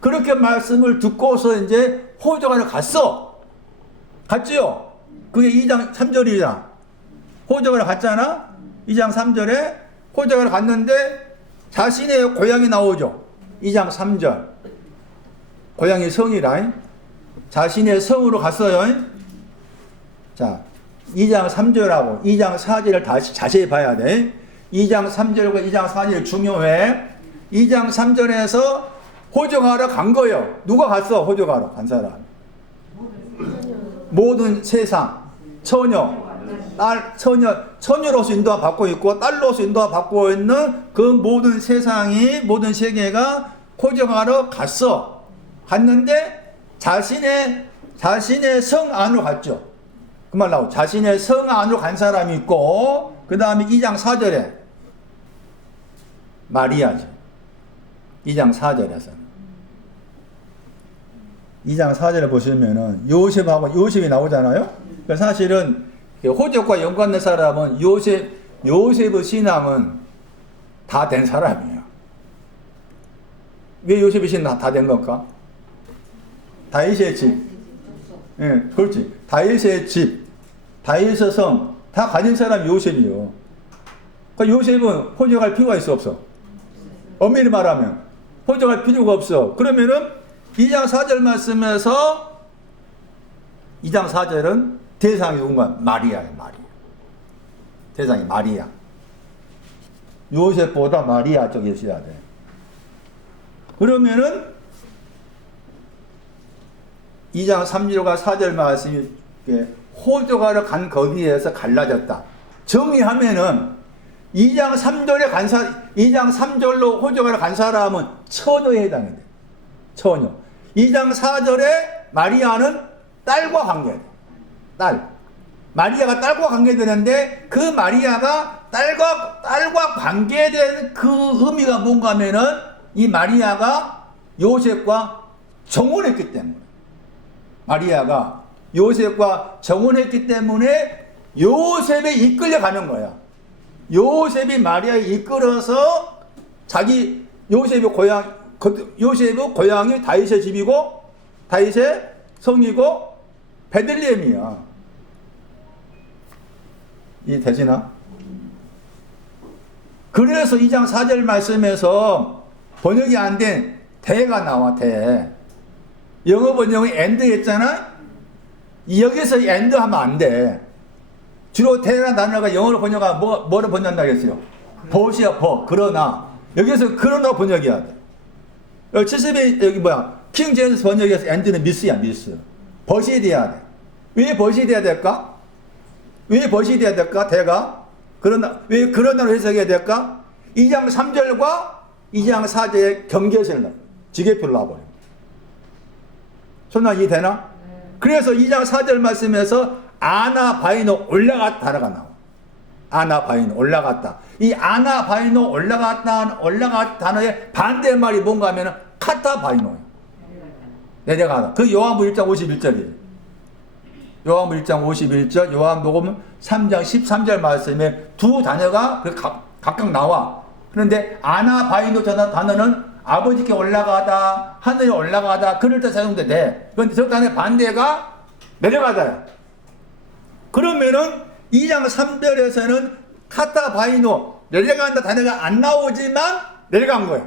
그렇게 말씀을 듣고서 이제 호적하러 갔지요? 그게 2장 3절이잖아. 호적하러 갔잖아? 2장 3절에 호적하러 갔는데 자신의 고향이 나오죠. 2장 3절. 고향이 성이라. 자신의 성으로 갔어요. 자, 2장 3절하고 2장 4절을 다시 자세히 봐야 돼. 2장 3절과 2장 4절 중요해. 2장 3절에서 호적하러 간 거예요. 누가 갔어? 호적하러 간 사람. 모든 세상, 처녀로서 인도받고 있고 딸로서 인도받고 있는 그 모든 세상이 모든 세계가 호적하러 갔는데 자신의 성 안으로 갔죠. 그 말 나오죠. 자신의 성 안으로 간 사람이 있고 그 다음에 2장 4절에 마리아죠. 2장 4절에서 2장 4절에 보시면은 요셉이 나오잖아요. 그러니까 사실은 호적과 연관된 사람은 요셉의 신앙은 다 된 사람이에요. 왜 요셉의 신앙 다 된 걸까? 다윗의 집. 예, 그렇지. 다윗의 집, 다윗의 성, 다 가진 사람이 요셉이요. 그러니까 요셉은 호적할 필요가 있어, 없어? 엄밀히 말하면 호적할 필요가 없어. 그러면은 2장 4절 말씀에서 2장 4절은 대상이 누군가? 마리아예요, 마리아. 대상이 마리아. 요셉보다 마리아 쪽에 있어야 돼. 그러면은 2장 3절과 4절 말씀이 호적하러 간 거기에서 갈라졌다. 정리하면은 2장 3절로 호적하러 간 사람은 처녀에 해당이 돼. 처녀. 2장 4절에 마리아는 딸과 관계돼. 딸. 마리아가 딸과 관계되는데 그 마리아가 딸과 관계된 그 의미가 뭔가 하면은 이 마리아가 요셉과 정혼했기 때문에. 마리아가 요셉과 정혼했기 때문에 요셉에 이끌려가는 거야. 요셉이 마리아에 이끌어서 요셉의 고향이 다윗의 집이고 다윗의 성이고 베들레헴이야. 이해되시나? 그래서 2장 4절 말씀에서 번역이 안 된 대가 나와. 대. 영어 번역은 and 했잖아. 여기서 and 하면 안 돼. 주로 대라는 단어가 영어로 번역하면 뭐로 번역한다고 했어요? but이야, but. 그러나. 여기서 그러나 번역해야 돼. 70의 여기 킹 제임스 번역에서 and는 miss야, miss. but이 돼야 돼. 왜 but이 돼야 될까? 대가? 왜 그러나로 해석해야 될까? 2장 3절과 2장 4절의 경계선을 지게표를 놔버려. 손나 이해되나? 그래서 2장 4절 말씀에서 아나바이노 올라갔다 단어가 나와. 아나바이노 올라갔다. 이 아나바이노 올라갔다 단어의 반대말이 뭔가 하면은 카타바이노예요. 내려가다. 그 요한복음 1장 51절이에요. 요한복음 1장 51절, 요한복음 3장 13절 말씀에 두 단어가 각각 나와. 그런데 아나바이노 단어는 아버지께 올라가다, 하늘에 올라가다, 그럴 때 사용돼 돼. 그런데 저 단어의 반대가 내려가다야. 그러면은 2장 3절에서는 카타바이노 내려간다 단어가 안 나오지만 내려간 거야.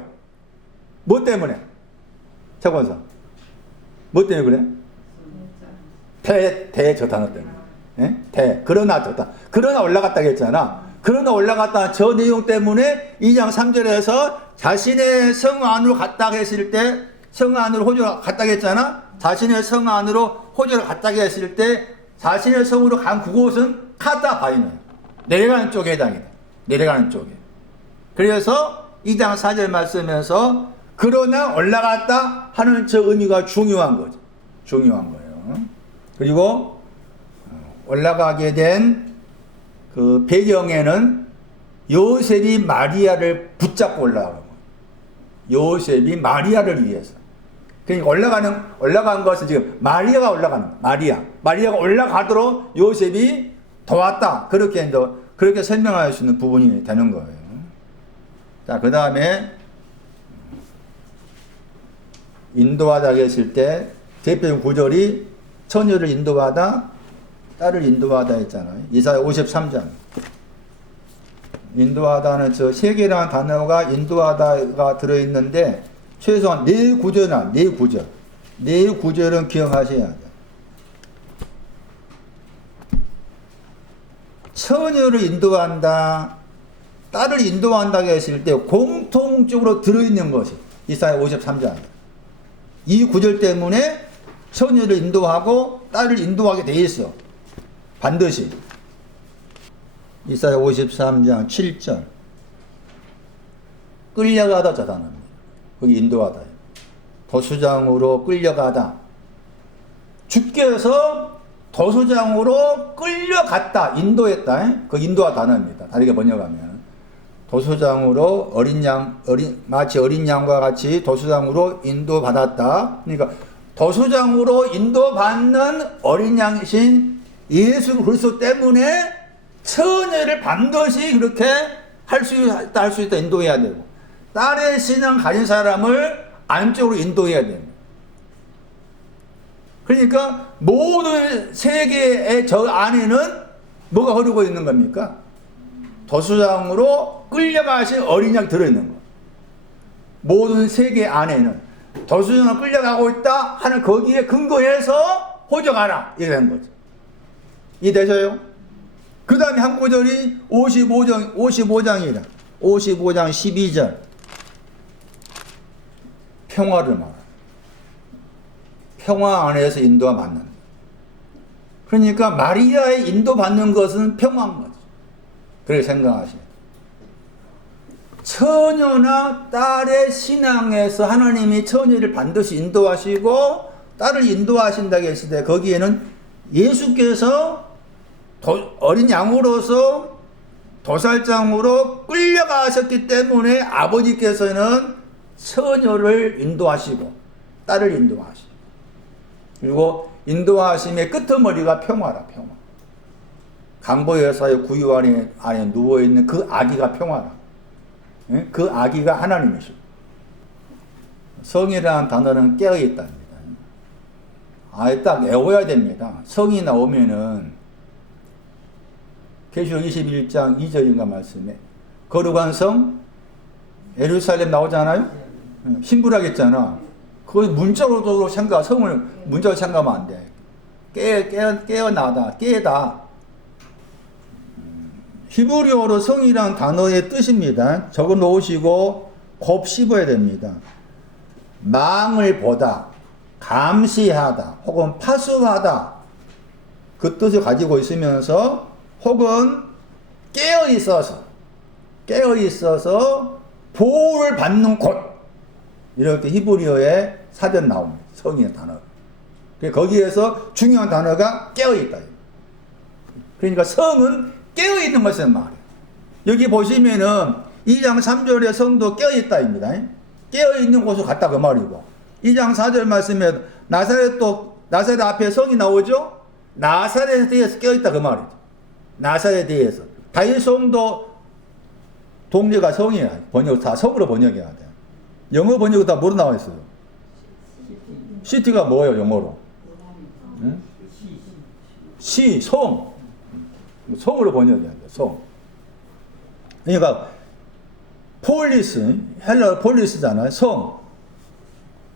뭐 때문에? 최권사. 뭐 때문에 그래? 대 저 단어 때문에. 예? 대. 그러나 저 그러나 올라갔다고 했잖아. 그러나 올라갔다 저 내용 때문에 2장 3절에서 자신의 성 안으로 갔다고 했을 때, 성 안으로 호주로 갔다고 했잖아. 자신의 성 안으로 호주로 갔다고 했을 때 자신의 성으로 간 그곳은 카타바이노. 내려가는 쪽에 해당이다. 내려가는 쪽에. 그래서 2장 4절 말씀에서 그러나 올라갔다 하는 저 의미가 중요한 거죠. 중요한 거예요. 그리고 올라가게 된 그 배경에는 요셉이 마리아를 붙잡고 올라가는 거예요. 요셉이 마리아를 위해서. 그러니까 올라간 것은 지금 마리아가 올라가는 거예요. 마리아가 올라가도록 요셉이 도왔다. 그렇게 설명할 수 있는 부분이 되는 거예요. 자, 그 다음에 인도하다 했을 때 대표적인 구절이 처녀를 인도하다, 딸을 인도하다 했잖아요. 이사야 53장. 인도하다는 저 세 개라는 단어가 인도하다가 들어있는데 최소한 네 구절은 기억하셔야 돼요. 처녀를 인도한다, 딸을 인도한다고 했을 때 공통적으로 들어있는 것이 이사야 53장. 이 구절 때문에 처녀를 인도하고 딸을 인도하게 돼 있어. 반드시. 이사야 53장 7절. 끌려가다 저 단어입니다. 거기 인도하다. 도수장으로 끌려가다. 주께서 도수장으로 끌려갔다. 인도했다. 그 인도하 단어입니다. 다르게 번역하면. 도수장으로 마치 어린 양과 같이 도수장으로 인도받았다. 그러니까 도수장으로 인도받는 어린 양이신 예수 그리스도 때문에 처녀를 반드시 그렇게 할 수 있다 인도해야 되고, 딸의 신앙 가진 사람을 안쪽으로 인도해야 됩니다. 그러니까 모든 세계의 저 안에는 뭐가 흐르고 있는 겁니까? 도수장으로 끌려가신 어린 양이 들어있는 거. 모든 세계 안에는 도수장으로 끌려가고 있다 하는 거기에 근거해서 호적하라 이렇게 된 거죠. 이해되셔요? 그 다음에 한 구절이 55장이다. 55장 12절. 평화를 말합니다. 평화 안에서 인도가 받는다. 그러니까 마리아의 인도받는 것은 평화인 거죠. 그렇게 생각하셔야 돼요. 처녀나 딸의 신앙에서 하나님이 처녀를 반드시 인도하시고 딸을 인도하신다고 했을 때 거기에는 예수께서 어린 양으로서 도살장으로 끌려가셨기 때문에 아버지께서는 처녀를 인도하시고 딸을 인도하시고, 그리고 인도하심의 끄트머리가 평화라. 평화. 강보 여사의 구유 안에 누워있는 그 아기가 평화라. 예? 그 아기가 하나님이시고, 성이라는 단어는 깨어있답니다. 아예 딱 외워야 됩니다. 성이 나오면은 계시록 21장 2절인가 말씀에 거룩한 성 예루살렘 나오잖아요. 신부라겠잖아. 그걸 문자로 성을 문자로 생각하면 안 돼. 깨어나다, 깨다. 히브리어로 성이란 단어의 뜻입니다. 적어 놓으시고 곱 씹어야 됩니다. 망을 보다, 감시하다, 혹은 파수하다. 그 뜻을 가지고 있으면서 혹은 깨어 있어서 보호를 받는 곳. 이렇게 히브리어에 사전 나옵니다. 성이라는 단어. 거기에서 중요한 단어가 깨어있다. 그러니까 성은 깨어있는 것을 말이에요. 여기 보시면은 2장 3절에 성도 깨어있다입니다. 깨어있는 곳으로 갔다 그 말이고, 2장 4절 말씀에 나사렛 앞에 성이 나오죠? 나사렛에 대해서 깨어있다 그 말이죠. 나사렛에 대해서. 다윗 성도 동네가 성이야. 번역 다 성으로 번역해야 돼. 영어 번역은 다 뭐로 나와 있어요? 시티가 뭐예요, 영어로? 응? 성. 성으로 번역해야 돼, 성. 그러니까, 폴리스, 헬라어 폴리스잖아요. 성.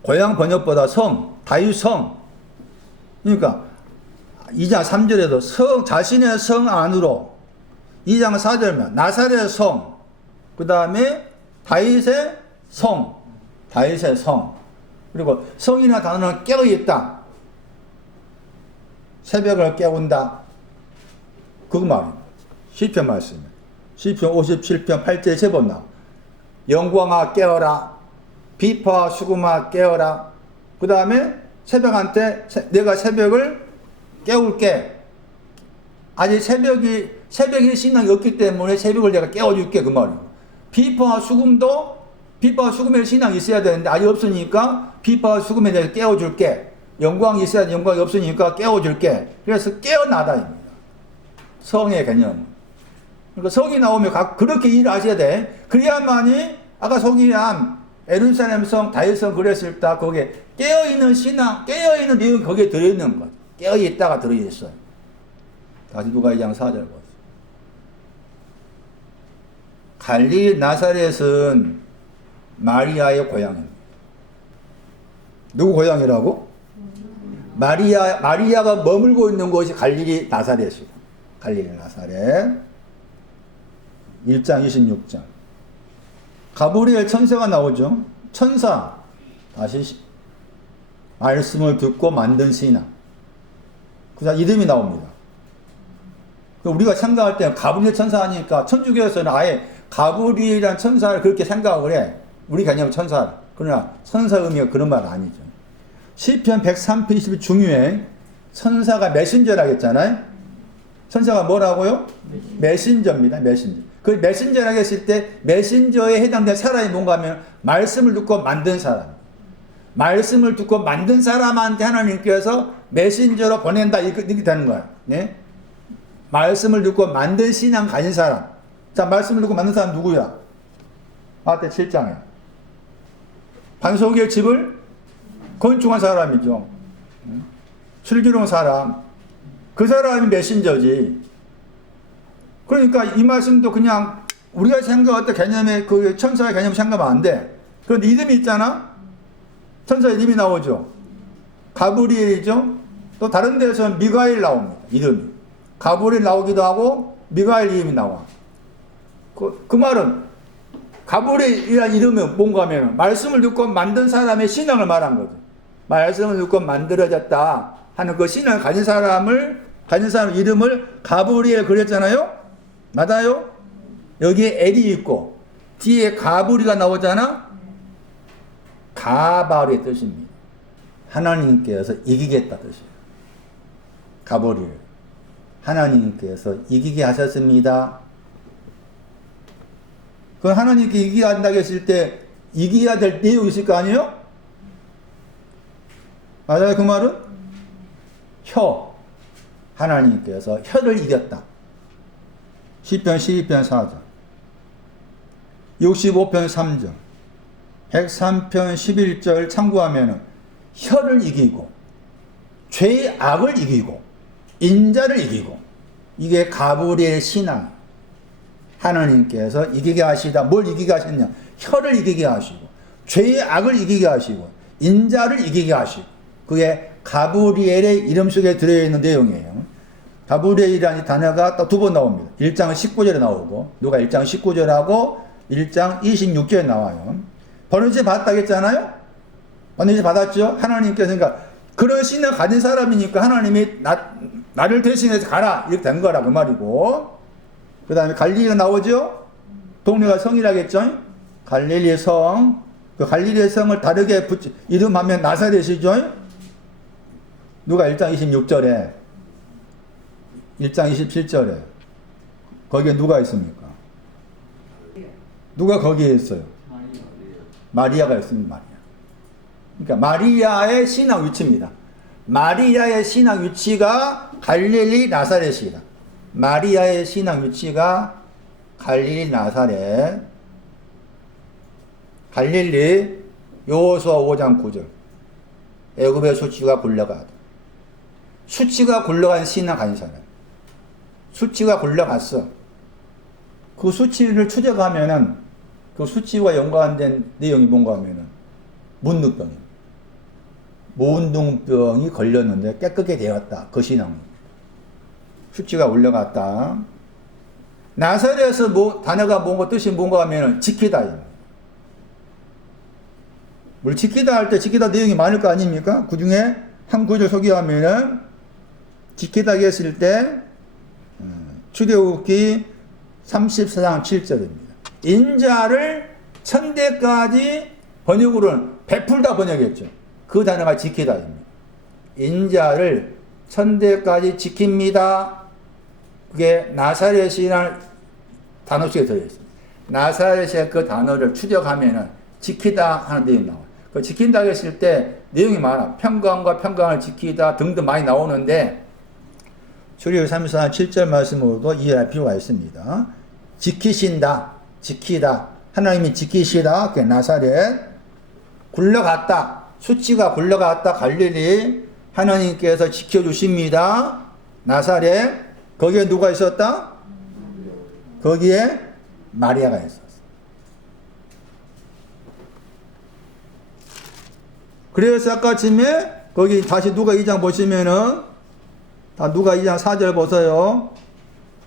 고향 번역보다 성, 다윗 성. 그러니까, 2장 3절에도 성, 자신의 성 안으로, 2장 4절면 나사렛 성, 그 다음에 다윗의 성, 다윗의 성. 그리고 성이나 단어는 깨어있다. 새벽을 깨운다. 그거 말입니다. 시편 말씀. 시편 57편 8절에 세번 나와. 영광아 깨어라. 비파와 수금아 깨어라. 그 다음에 새벽한테 내가 새벽을 깨울게. 아직 새벽이 신앙이 없기 때문에 새벽을 내가 깨워줄게. 그 말이에요. 비파와 수금에 신앙이 있어야 되는데 아직 없으니까 비파와 수금에 대해서 깨워줄게. 영광이 있어야 돼. 영광이 없으니까 깨워줄게. 그래서 깨어나다입니다. 성의 개념. 그러니까 성이 나오면 그렇게 일을 하셔야 돼. 그래야만이 아까 소개한 예루살렘 성, 다윗성 그랬을 때 거기에 깨어있는 신앙, 깨어있는 내용이 거기에 들어있는 거죠. 깨어있다가 들어있어요. 다시 누가 2장 4절 보세요. 갈릴리 나사렛은 마리아의 고향입니다. 누구 고향이라고? 마리아가 머물고 있는 곳이 갈릴리 나사렛이다. 갈릴리 나사렛. 1장 26장. 가브리엘 천사가 나오죠. 천사. 다시 말씀을 듣고 만든 신앙. 그 다음 이름이 나옵니다. 우리가 생각할 때는 가브리엘 천사 하니까 천주교에서는 아예 가브리엘이라는 천사를 그렇게 생각을 해. 우리 개념은 천사. 그러나 천사 의미가 그런 말 아니죠. 시편 103편 중요해. 천사가 메신저라고 했잖아요. 천사가 뭐라고요? 메신저입니다. 메신저. 그 메신저라고 했을 때 메신저에 해당된 사람이 뭔가 하면 말씀을 듣고 만든 사람. 말씀을 듣고 만든 사람한테 하나님께서 메신저로 보낸다. 이렇게 되는 거야. 네? 말씀을 듣고 만든 신앙 가진 사람. 자, 말씀을 듣고 만든 사람 누구야? 마태 7장에. 반석의 집을 건축한 사람이죠. 슬기로운 사람. 그 사람이 메신저지. 그러니까 이 말씀도 그냥 우리가 생각할 때 개념에 그 천사의 개념 생각하면 안 돼. 그런데 이름이 있잖아? 천사 이름이 나오죠. 가브리엘이죠. 또 다른 데서는 미가엘 나옵니다. 이름이. 가브리엘 나오기도 하고 미가엘 이름이 나와. 그 말은 가브리엘이라는 이름은 뭔가 하면 말씀을 듣고 만든 사람의 신앙을 말한 거죠. 말씀을 듣고 만들어졌다 하는 그 신앙을 가진 사람 이름을 가브리엘 그랬잖아요. 맞아요? 여기에 엘이 있고 뒤에 가브리가 나오잖아. 가발의 뜻입니다. 하나님께서 이기겠다 뜻이에요. 가브리엘. 하나님께서 이기게 하셨습니다. 그 하나님께 이기게 한다고 했을 때 이겨야 될 내용이 있을 거 아니에요? 맞아요, 그 말은? 혀. 하나님께서 혀를 이겼다. 시편 12편 4절. 65편 3절. 103편 11절 참고하면 혀를 이기고 죄의 악을 이기고 인자를 이기고 이게 가브리엘 신앙. 하나님께서 이기게 하시다. 뭘 이기게 하셨냐? 혀를 이기게 하시고 죄의 악을 이기게 하시고 인자를 이기게 하시고 그게 가브리엘의 이름 속에 들어있는 내용이에요. 가브리엘이라는 단어가 또 두 번 나옵니다. 1장 19절에 나오고 누가 1장 19절하고 1장 26절에 나와요. 번호지 받았다고 했잖아요. 번호지 받았죠. 하나님께서 그러니까 그런 신을 가진 사람이니까 하나님이 나를 대신해서 가라 이렇게 된 거라 그 말이고 그 다음에 갈릴리가 나오죠. 동네가 성이라고 했죠. 갈릴리 성. 그 갈릴리의 성을 다르게 이름하면 나사렛이죠. 누가 1장 26절에 1장 27절에 거기에 누가 있습니까? 누가 거기에 있어요? 마리아가 있습니다. 마리아. 그러니까 마리아의 신앙 위치입니다. 마리아의 신앙 위치가 갈릴리 나사렛이다. 마리아의 신앙 위치가 갈릴리 나사렛. 갈릴리 여호수아 5장 9절. 애굽의 수치가 굴러가다. 수치가 굴러간 신앙 가진 사람. 수치가 굴러갔어. 그 수치를 추적하면은 그 수치와 연관된 내용이 뭔가 하면은 문둥병입니다. 문둥병이 걸렸는데 깨끗게 되었다. 그 신앙입니다. 수치가 올라갔다. 나사렛에서 단어가 뭔가 뜻이 뭔가 하면은 지키다. 뭘 지키다 할 때 지키다 내용이 많을 거 아닙니까? 그 중에 한 구절 소개하면은 지키다 했을 때 출애굽기 34장 7절입니다. 인자를 천대까지 번역으로는 베풀다 번역했죠. 그 단어가 지키다입니다. 인자를 천대까지 지킵니다. 그게 나사렛이라는 단어 속에 들어있습니다. 나사렛의 그 단어를 추적하면은 지키다 하는 내용이 나와요. 그 지킨다 했을 때 내용이 많아. 평강과 평강을 지키다 등등 많이 나오는데 출애굽기 34장 7절 말씀으로도 이해할 필요가 있습니다. 지키신다, 지키다. 하나님이 지키시다. 그게 나사렛. 굴러갔다. 수치가 굴러갔다. 갈릴리. 하나님께서 지켜주십니다. 나사렛. 거기에 누가 있었다? 거기에 마리아가 있었어. 그래서 아까쯤에 거기 다시 누가 2장 보시면은 다 누가 2장 4절 보세요.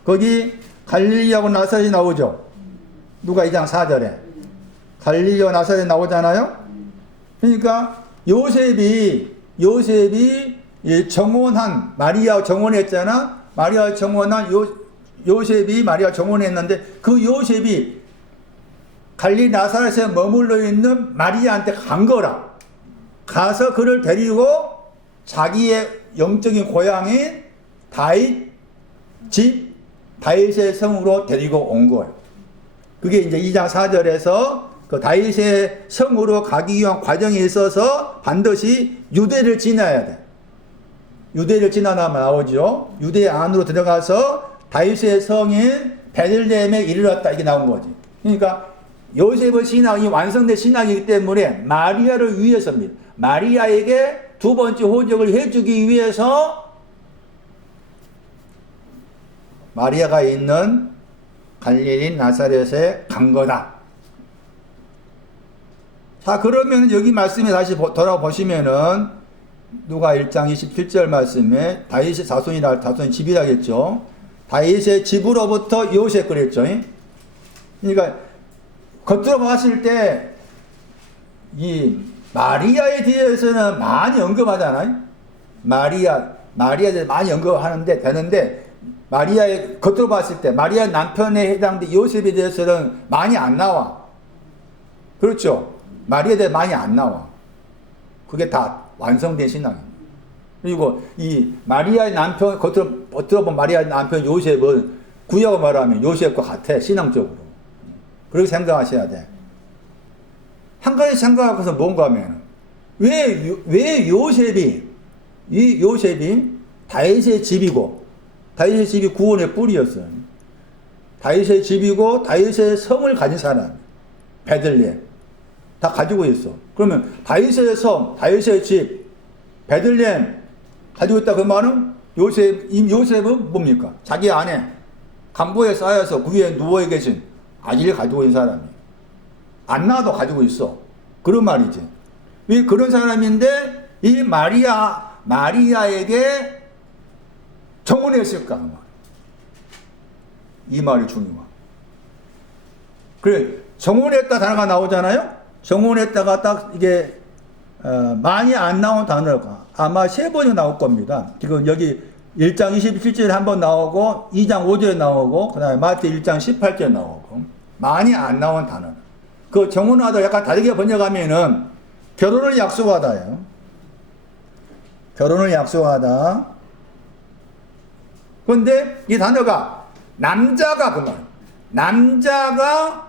거기 갈릴리하고 나사렛이 나오죠. 누가 2장 4절에 갈릴리와 나사렛 나오잖아요. 그러니까 요셉이 정혼한 마리아 정혼했잖아. 마리아 정혼한 요셉이 마리아 정혼했는데 그 요셉이 갈릴리 나사렛에 머물러 있는 마리아한테 간 거라. 가서 그를 데리고 자기의 영적인 고향인 다윗 집 다윗의 성으로 데리고 온 거예요. 그게 이제 2장 4절에서 그 다윗의 성으로 가기 위한 과정에 있어서 반드시 유대를 지나야 돼. 유대를 지나면 나오죠. 유대 안으로 들어가서 다윗의 성인 베들레헴에 이르렀다. 이게 나온 거지. 그러니까 요셉의 신앙이 완성된 신앙이기 때문에 마리아를 위해서입니다. 마리아에게 두 번째 호적을 해주기 위해서 마리아가 있는 갈릴리 나사렛에 간 거다. 자, 그러면 여기 말씀에 다시 돌아보시면은 누가 1장 27절 말씀에 다윗의 자손이라 자손 집이라겠죠. 다윗의 집으로부터 요셉 그랬죠. 그러니까 겉으로 봤을 때 이 마리아에 대해서는 많이 언급하잖아요. 마리아에 대해서 많이 언급하는데 되는데 마리아의 겉으로 봤을 때 마리아 남편에 해당된 요셉에 대해서는 많이 안 나와. 그렇죠. 마리아에 대해서 많이 안 나와. 그게 다 완성된 신앙입니다. 그리고 이 마리아의 남편 겉으로 보면 마리아의 남편 요셉은 구약으로 말하면 요셉과 같아. 신앙적으로. 그렇게 생각하셔야 돼. 한 가지 생각해서 뭔가 하면 왜 요셉이 다윗의 집이고 다윗의 집이 구원의 뿔이었어요. 다윗의 집이고 다윗의 성을 가진 사람 베들레헴 다 가지고 있어. 그러면 다윗의 성, 다윗의 집, 베들레헴 가지고 있다 그 말은 요셉은 뭡니까? 자기 안에 강보에 쌓여서 그 위에 누워 계신 아기를 가지고 있는 사람이에요. 안 낳아도 가지고 있어. 그런 말이지. 왜 그런 사람인데 이 마리아에게 정혼했을까? 이 말이 중요해. 그래, 정혼했다 단어가 나오잖아요? 정혼했다가 딱 이게 많이 안 나온 단어가 아마 3번이 나올 겁니다. 지금 여기 1장 27절에 한번 나오고 2장 5절에 나오고 그 다음에 마태 1장 18절에 나오고 많이 안 나온 단어. 그 정혼하다 약간 다르게 번역하면은 결혼을 약속하다예요. 결혼을 약속하다. 그런데 이 단어가 남자가 그 말. 남자가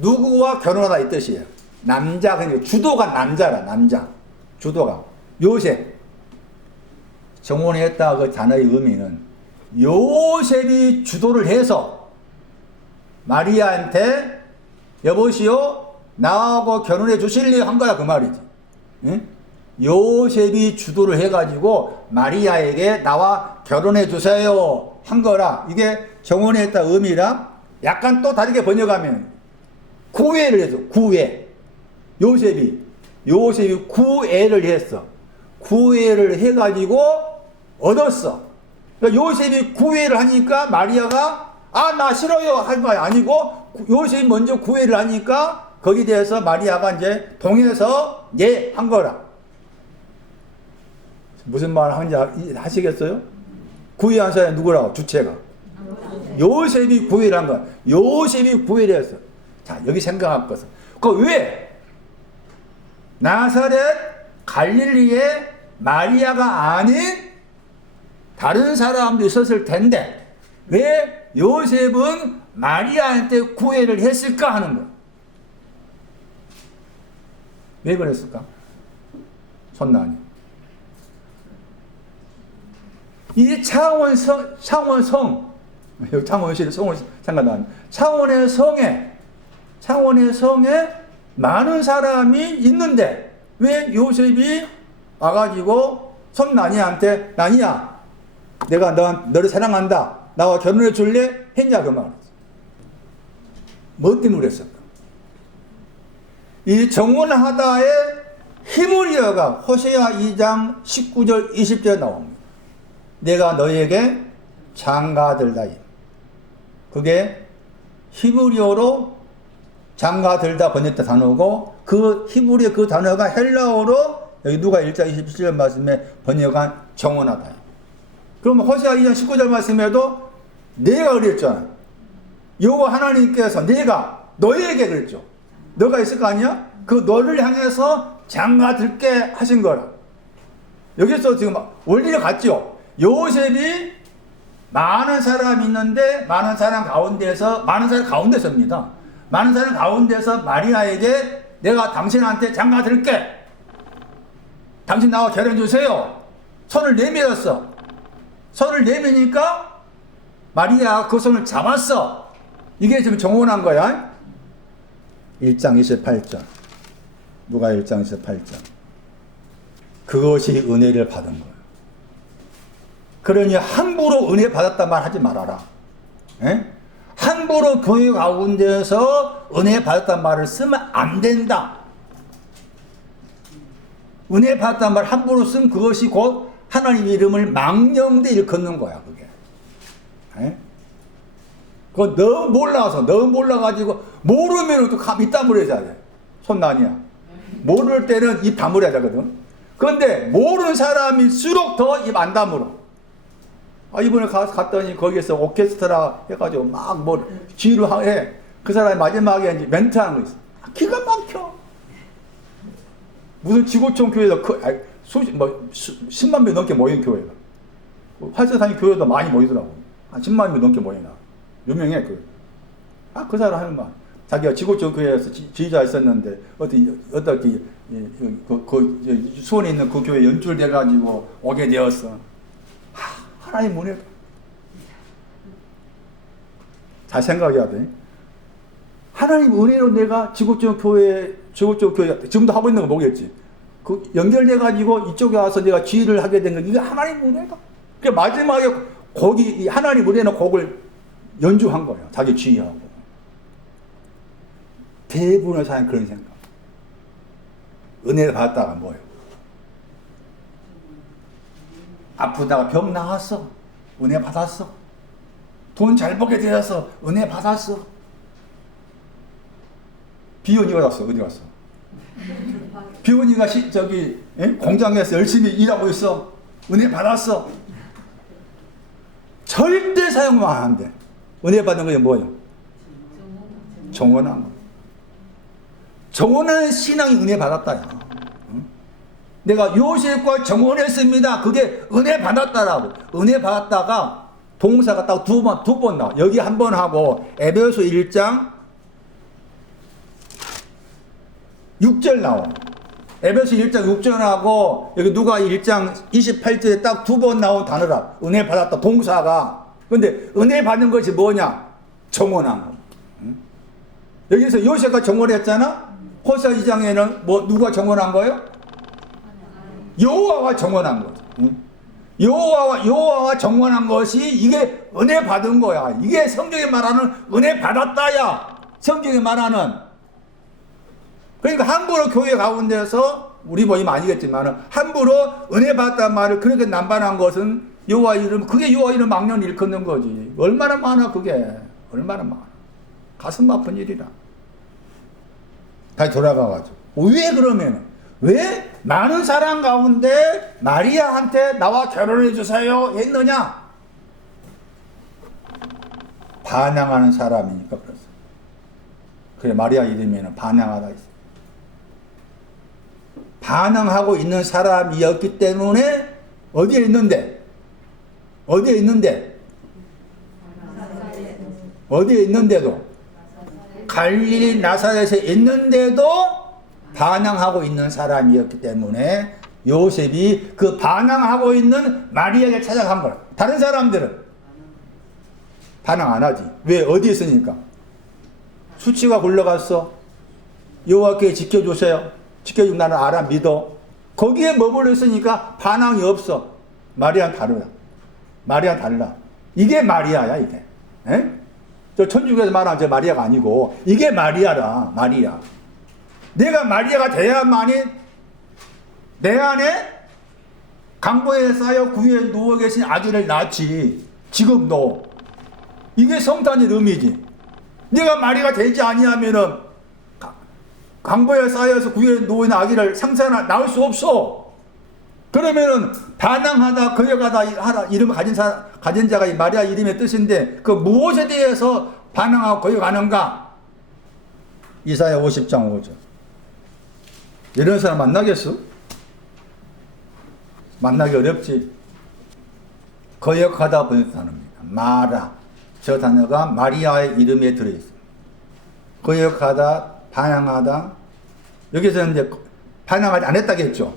누구와 결혼하다 이 뜻이에요. 남자, 그러니까 주도가 남자라, 남자. 주도가. 요셉. 정원에 했다 그 단어의 의미는 요셉이 주도를 해서 마리아한테 여보시오, 나하고 결혼해 주실래요? 한 거야, 그 말이지. 응? 요셉이 주도를 해가지고 마리아에게 나와 결혼해 주세요 한 거라. 이게 정원에 했다 의미랑 약간 또 다르게 번역하면 구애를 해서 구애. 요셉이 구애를 했어. 구애를 해가지고 얻었어. 그러니까 요셉이 구애를 하니까 마리아가 나 싫어요 할 거 아니고 요셉이 먼저 구애를 하니까 거기에 대해서 마리아가 이제 동의해서 예 한 거라. 무슨 말 하는지 하시겠어요? 구애한 사람이 누구라고? 주체가. 요셉이 구애를 한 거야. 요셉이 구애를 했어. 자, 여기 생각할 것은. 왜? 나사렛 갈릴리에 마리아가 아닌 다른 사람도 있었을 텐데 왜 요셉은 마리아한테 구애를 했을까 하는 거야. 왜 그랬을까? 손나니. 이 창원성, 창원시를 성을 생각나는 창원의 성에 많은 사람이 있는데 왜 요셉이 와가지고 손나니한테 나니야, 내가 너를 사랑한다, 나와 결혼해 줄래? 했냐 그 말이지. 뭐 때문에 그랬을까? 이 정원하다의 히브리어가 호세아 2장 19절 20절에 나옵니다. 내가 너에게 장가들다. 그게 히브리어로 장가들다 번역된 단어고 그 히브리어 그 단어가 헬라어로 여기 누가 1장 27절 말씀에 번역한 정원하다. 그럼 호세아 2장 19절 말씀에도 내가 그랬잖아. 여호와 하나님께서 내가 너에게 그랬죠. 너가 있을 거 아니야? 그 너를 향해서 장가들게 하신 거라. 여기서 지금 원리가 같죠. 요셉이 많은 사람이 있는데 많은 사람 가운데서입니다. 많은 사람 가운데서 마리아에게 내가 당신한테 장가들게. 당신 나와 결혼해 주세요. 손을 내밀었어. 손을 내미니까 마리아가 그 손을 잡았어. 이게 지금 정원한 거야. 1장 28절. 누가 1장 28절. 그것이 은혜를 받은 거예요. 그러니 함부로 은혜 받았단 말 하지 말아라. 에? 함부로 교회 가운데서 은혜 받았단 말을 쓰면 안 된다. 은혜 받았단 말 함부로 쓰면 그것이 곧 하나님 이름을 망령되 일컫는 거야, 그게. 에? 그거 너무 몰라가지고, 모르면 또 입 다물어야 돼. 손난이야. 모를 때는 입 다물어야 되거든. 그런데 모르는 사람일수록 더 입 안 다물어. 이번에 갔더니 거기에서 오케스트라 해가지고 막 지휘를 해. 그 사람이 마지막에 이제 멘트 하는 거 있어. 기가 막혀. 무슨 지구촌 교회도 10만 명 넘게 모인 교회가. 활서산이 교회도 많이 모이더라고. 한 10만 명 넘게 모이나. 유명해, 그 사람 하는 말. 자기가 지구촌 교회에서 지휘자 있었는데, 어떻게, 수원에 있는 그 교회 연출돼가지고 오게 되었어. 하나님 은혜. 잘 생각해야 돼. 하나님 은혜로 내가 지구촌 교회, 지금도 하고 있는 거 뭐겠지? 그 연결돼가지고 이쪽에 와서 내가 지휘를 하게 된 거, 이게 하나님 은혜다. 그 마지막에 하나님 은혜는 곡을 연주한 거예요. 자기 지휘하고. 대부분의 사람이 그런 생각. 은혜를 받았다가 뭐예요? 아프다가 병 나왔어. 은혜 받았어. 돈 잘 벌게 되어서 은혜 받았어. 비원이가 왔어. 어디 갔어? 비원이가 공장에서 열심히 일하고 있어. 은혜 받았어. 절대 사용만 안 돼. 은혜 받는 게 뭐예요? 정원한 거. 정원한 신앙이 은혜 받았다야. 내가 요셉과 정혼했습니다. 그게 은혜 받았다라고. 은혜 받았다가 동사가 딱 두 번 나와. 여기 한 번 하고 에베소 1장 6절 나와. 에베소 1장 6절하고 여기 누가 1장 28절에 딱 두 번 나온 단어라. 은혜 받았다. 동사가. 근데 은혜 받는 것이 뭐냐? 정혼한 거. 여기서 요셉과 정혼했잖아. 호세 2장에는 뭐 누가 정혼한 거예요? 여호와와 정혼한 거죠. 여호와와 정혼한 것이 이게 은혜 받은 거야. 이게 성경에 말하는 은혜 받았다야. 성경에 말하는. 그러니까 함부로 교회 가운데서 우리 모임 아니겠지만 함부로 은혜 받았다는 말을 그렇게 남발한 것은 여호와 이름, 그게 여호와 이름 망령 일컫는 거지. 얼마나 많아 그게. 얼마나 많아. 가슴 아픈 일이라. 다시 돌아가가지고 왜 그러면 왜 많은 사람 가운데 마리아한테 나와 결혼해 주세요 했느냐? 반항하는 사람이니까 그렇습니다. 그래, 마리아 이름에는 반항하다 있어. 반항하고 있는 사람이었기 때문에 어디에 있는데? 어디에 있는데도 갈릴리 나사렛에 있는데도 반항하고 있는 사람이었기 때문에 요셉이 그 반항하고 있는 마리아를 찾아간 거야. 다른 사람들은 반항 안 하지. 왜? 어디에 있으니까? 수치가 굴러갔어. 여호와께 지켜주세요. 지켜주고 나는 알아 믿어. 거기에 머물러 있으니까 반항이 없어. 마리아는 다르다. 마리아는 달라. 이게 마리아야 이게. 에? 저 천주교에서 말하는 저 마리아가 아니고 이게 마리아라. 마리아. 내가 마리아가 돼야만이 내 안에 강보에 쌓여 구유에 누워 계신 아기를 낳지. 지금 너. 이게 성탄의 의미지. 내가 마리아가 되지 아니하면은 강보에 쌓여서 구유에 누워 있는 아기를 낳을 수 없어. 그러면은 반항하다 거역하다 하라 이름 가진 자가 이 마리아 이름의 뜻인데 그 무엇에 대해서 반항하고 거역하는가? 이사야 50장 5절. 이런 사람 만나겠어? 만나기 어렵지. 거역하다 번역한 단어입니다. 마라. 저 단어가 마리아의 이름에 들어있습니다. 거역하다, 반항하다. 여기서는 이제 반항하지 않았다겠죠.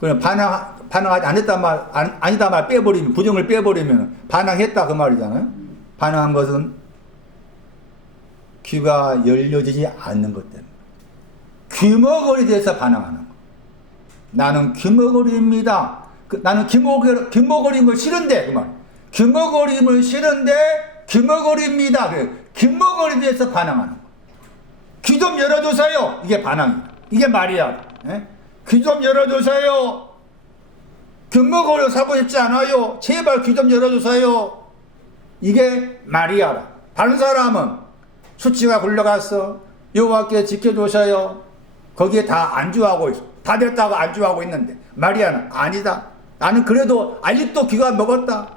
그럼 반항하지 않았다 말, 아니다 말 빼버리면, 부정을 빼버리면 반항했다 그 말이잖아요. 반항한 것은 귀가 열려지지 않는 것 때문에. 귀머거리에 대해서 반항하는 거. 나는 귀머거리입니다. 나는 귀머거리는 걸 싫은데, 그 말. 귀머거림을 싫은데, 귀머거리입니다. 그래. 귀머거리에 대해서 반항하는 거. 귀 좀 열어주세요. 이게 반항이야. 이게 말이야. 귀 좀 열어주세요. 귀머거려 사고 싶지 않아요. 제발 귀 좀 열어주세요. 이게 말이야. 다른 사람은 수치가 굴러갔어. 여호와께 지켜주셔요. 거기에 다 안주하고 있어. 다 됐다고 안주하고 있는데 마리아는 아니다. 나는 그래도 아직도 귀가 먹었다.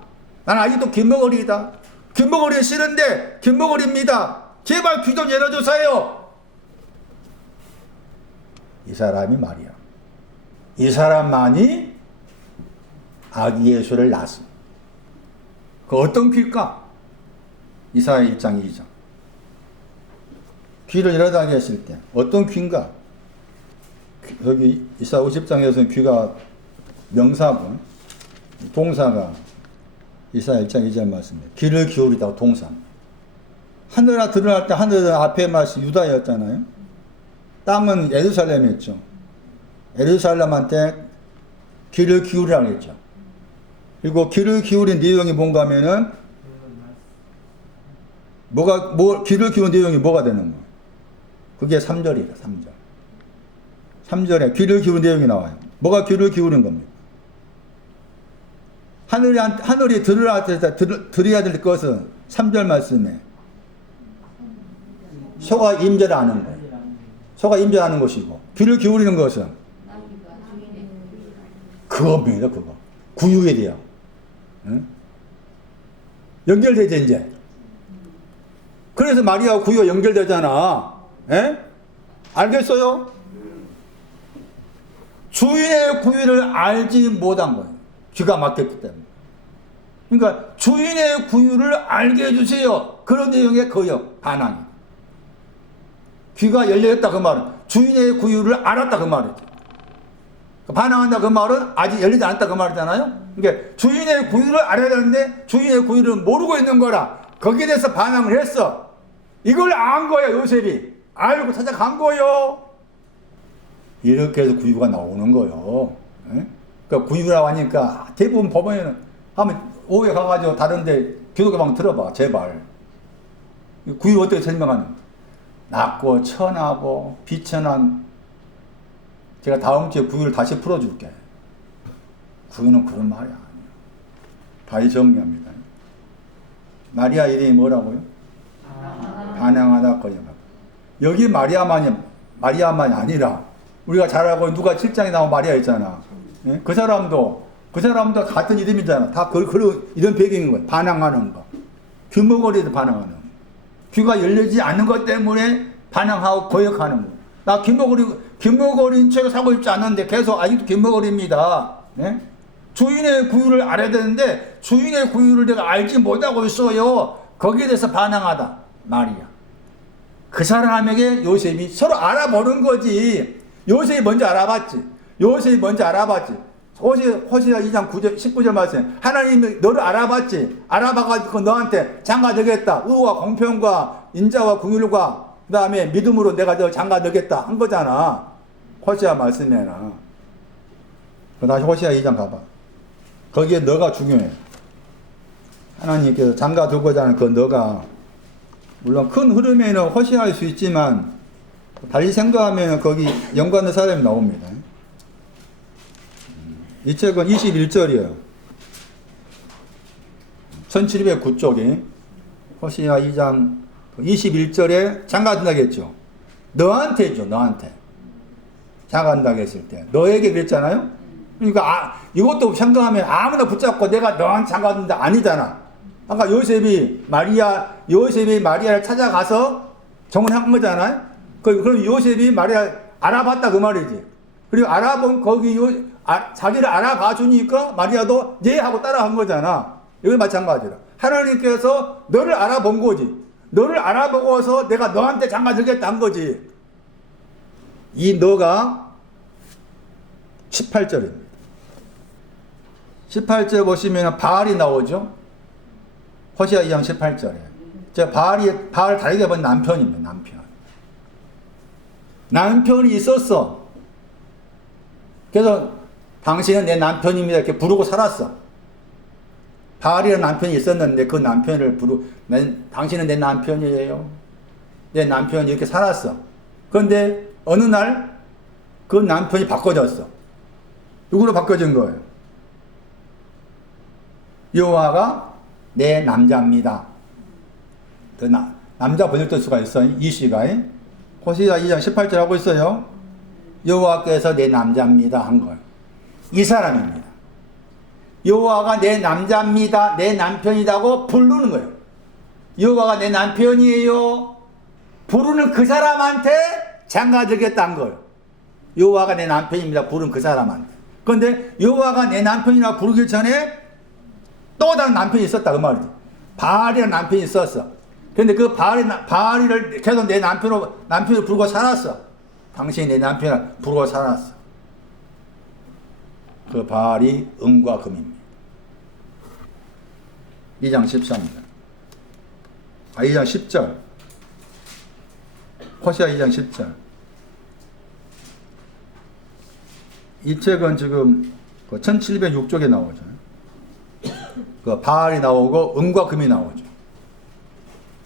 나는 아직도 귀머거리다. 귀머거리 싫은데 귀머거리입니다. 제발 귀 좀 열어주세요. 이 사람이 마리아. 이 사람만이 아기 예수를 낳았습니다. 그 어떤 귀일까? 이사야 1장 2장. 귀를 열어달게 했을 때 어떤 귀인가? 여기 이사야 50장에서는 귀가 명사고 동사가 이사야 1장 2절 말씀입니다. 귀를 기울이다고 동사. 하늘아 들어갈 때 하늘은 앞에 말씀 유다였잖아요. 땅은 예루살렘이었죠. 예루살렘한테 귀를 기울이라고 했죠. 그리고 귀를 기울인 내용이 뭔가 하면은 귀를 기울인 내용이 뭐가 되는 거예요? 그게 3절이다. 3절. 3절에 귀를 기울인 내용이 나와요. 뭐가 귀를 기울인 겁니까? 하늘이 들어야 될 것은 3절 말씀에 소가 임재하는 거예요. 소가 임재하는 것이고 귀를 기울이는 것은 그겁니다. 그거. 구유에 대한. 응? 연결되죠 이제. 그래서 마리아와 구유가 연결되잖아. 에? 알겠어요? 주인의 구유를 알지 못한 거예요. 귀가 막혔기 때문에. 그러니까 주인의 구유를 알게 해주세요. 그런 내용의 거역, 반항이. 귀가 열려있다 그 말은 주인의 구유를 알았다 그 말이죠. 반항한다 그 말은 아직 열리지 않았다 그 말이잖아요. 그러니까 주인의 구유를 알아야 되는데 주인의 구유를 모르고 있는 거라 거기에 대해서 반항을 했어. 이걸 안 거야 요셉이. 알고 찾아간 거요. 이렇게 해서 구유가 나오는 거요. 그러니까 구유라고 하니까 대부분 법원에는 하면 오해 가가지고 다른데 기독교방 들어봐 제발. 구유 어떻게 설명하는? 낮고 천하고 비천한. 제가 다음 주에 구유를 다시 풀어줄게. 구유는 그런 말이 아니에요. 다시 정리합니다. 마리아 이름이 뭐라고요? 반항하다 거짓말. 여기 마리아만이 아니라 우리가 잘 알고 누가 7장에 나온 마리아 있잖아. 예? 그 사람도 같은 이름이잖아. 다 이런 배경인 거야. 반항하는 거. 귀머거리도 반항하는 거. 귀가 열리지 않는 것 때문에 반항하고 거역하는 거. 나 귀머거린 채로 살고 싶지 않는데 계속 아직도 귀머거립니다. 예? 주인의 구유를 알아야 되는데 주인의 구유를 내가 알지 못하고 있어요. 거기에 대해서 반항하다. 마리아. 그 사람에게 요셉이 서로 알아보는 거지. 요셉이 먼저 알아봤지. 호세아 2장 9절, 19절 말씀. 하나님이 너를 알아봤지. 알아봐가지고 너한테 장가 되겠다. 의와 공평과 인자와 긍휼과 그 다음에 믿음으로 내가 너 장가 되겠다 한 거잖아. 호세아 말씀에나. 다시 호세아 2장 가봐. 거기에 너가 중요해. 하나님께서 장가 두고자 하는 그 너가 물론 큰 흐름에는 호세아일 수 있지만 달리 생각하면 거기 연관된 사람이 나옵니다. 이 책은 21절이에요. 1709쪽에 호세아 2장 21절에 장가든다고 했죠. 너한테 했죠. 너한테. 장가든다고 했을 때. 너에게 그랬잖아요. 그러니까 이것도 생각하면 아무나 붙잡고 내가 너한테 장가든다 아니잖아. 아까 요셉이 마리아를 찾아가서 정혼한 거잖아요. 그럼 요셉이 마리아 알아봤다 그 말이지. 그리고 알아본 자기를 알아봐 주니까 마리아도 네 하고 따라한 거잖아. 이건 마찬가지라. 하나님께서 너를 알아본 거지. 너를 알아보고서 내가 너한테 장가 들겠다 한 거지. 이 너가 18절입니다. 18절 보시면 바알이 나오죠. 호세아 2장 18절에. 바알 다르게 본 남편입니다. 남편이 있었어. 그래서 당신은 내 남편입니다 이렇게 부르고 살았어. 바알이라는 남편이 있었는데 그 남편을 당신은 내 남편이에요. 내 남편이 이렇게 살았어. 그런데 어느 날 그 남편이 바꿔졌어. 누구로 바꿔진 거예요? 여호와가 내 남자입니다. 그 남자 번역될 수가 있어요. 이 시가에 호세아 2장 18절 하고 있어요. 여호와께서 내 남자입니다 한 거예요. 이 사람입니다. 여호와가 내 남자입니다. 내 남편이라고 부르는 거예요. 여호와가 내 남편이에요. 부르는 그 사람한테 장가들겠다는 거예요. 여호와가 내 남편입니다. 부르는 그 사람한테. 그런데 여호와가 내 남편이라고 부르기 전에 또 다른 남편이 있었다 그 말이지. 바알이라는 남편이 있었어. 그런데 그 바알이를 계속 내 남편을 부르고 살았어. 당신이 내 남편을 부르고 살았어. 그 바알이 은과 금입니다. 2장 13절. 2장 10절. 호세아 2장 10절. 이 책은 지금 1706쪽에 나오죠. 그 바알이 나오고 은과 금이 나오죠.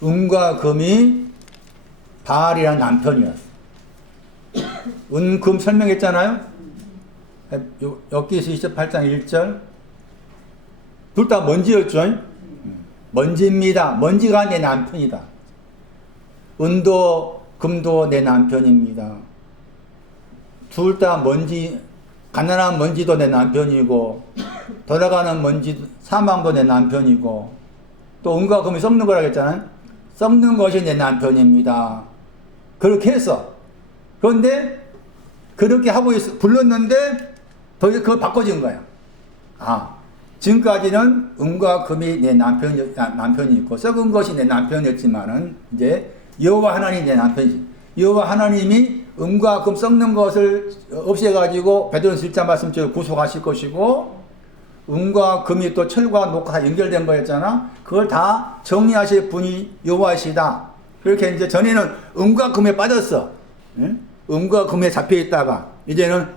은과 금이 바알이라는 남편이었어. 은, 금 설명했잖아요. 엽기서 28장 1절. 둘 다 먼지였죠. 먼지입니다. 먼지가 내 남편이다. 은도 금도 내 남편입니다. 둘 다 먼지, 가난한 먼지도 내 남편이고 돌아가는 먼지, 사망도 내 남편이고 또 은과 금이 썩는 거라고 했잖아요. 썩는 것이 내 남편입니다. 그렇게 했어. 그런데 그렇게 하고 불렀는데 그걸 바꿔준 거야. 지금까지는 음과 금이 내 남편이 있고 썩은 것이 내 남편이었지만은 이제 여호와 하나님이 내 남편이지. 여호와 하나님이 음과 금 썩는 것을 없애가지고 베드로전서 1장 말씀처럼 구속하실 것이고, 음과 금이 또 철과 녹과 다 연결된 거였잖아. 그걸 다 정리하실 분이 여호와시다. 그렇게 이제 전에는 음과 금에 빠졌어. 응? 음과 금에 잡혀 있다가 이제는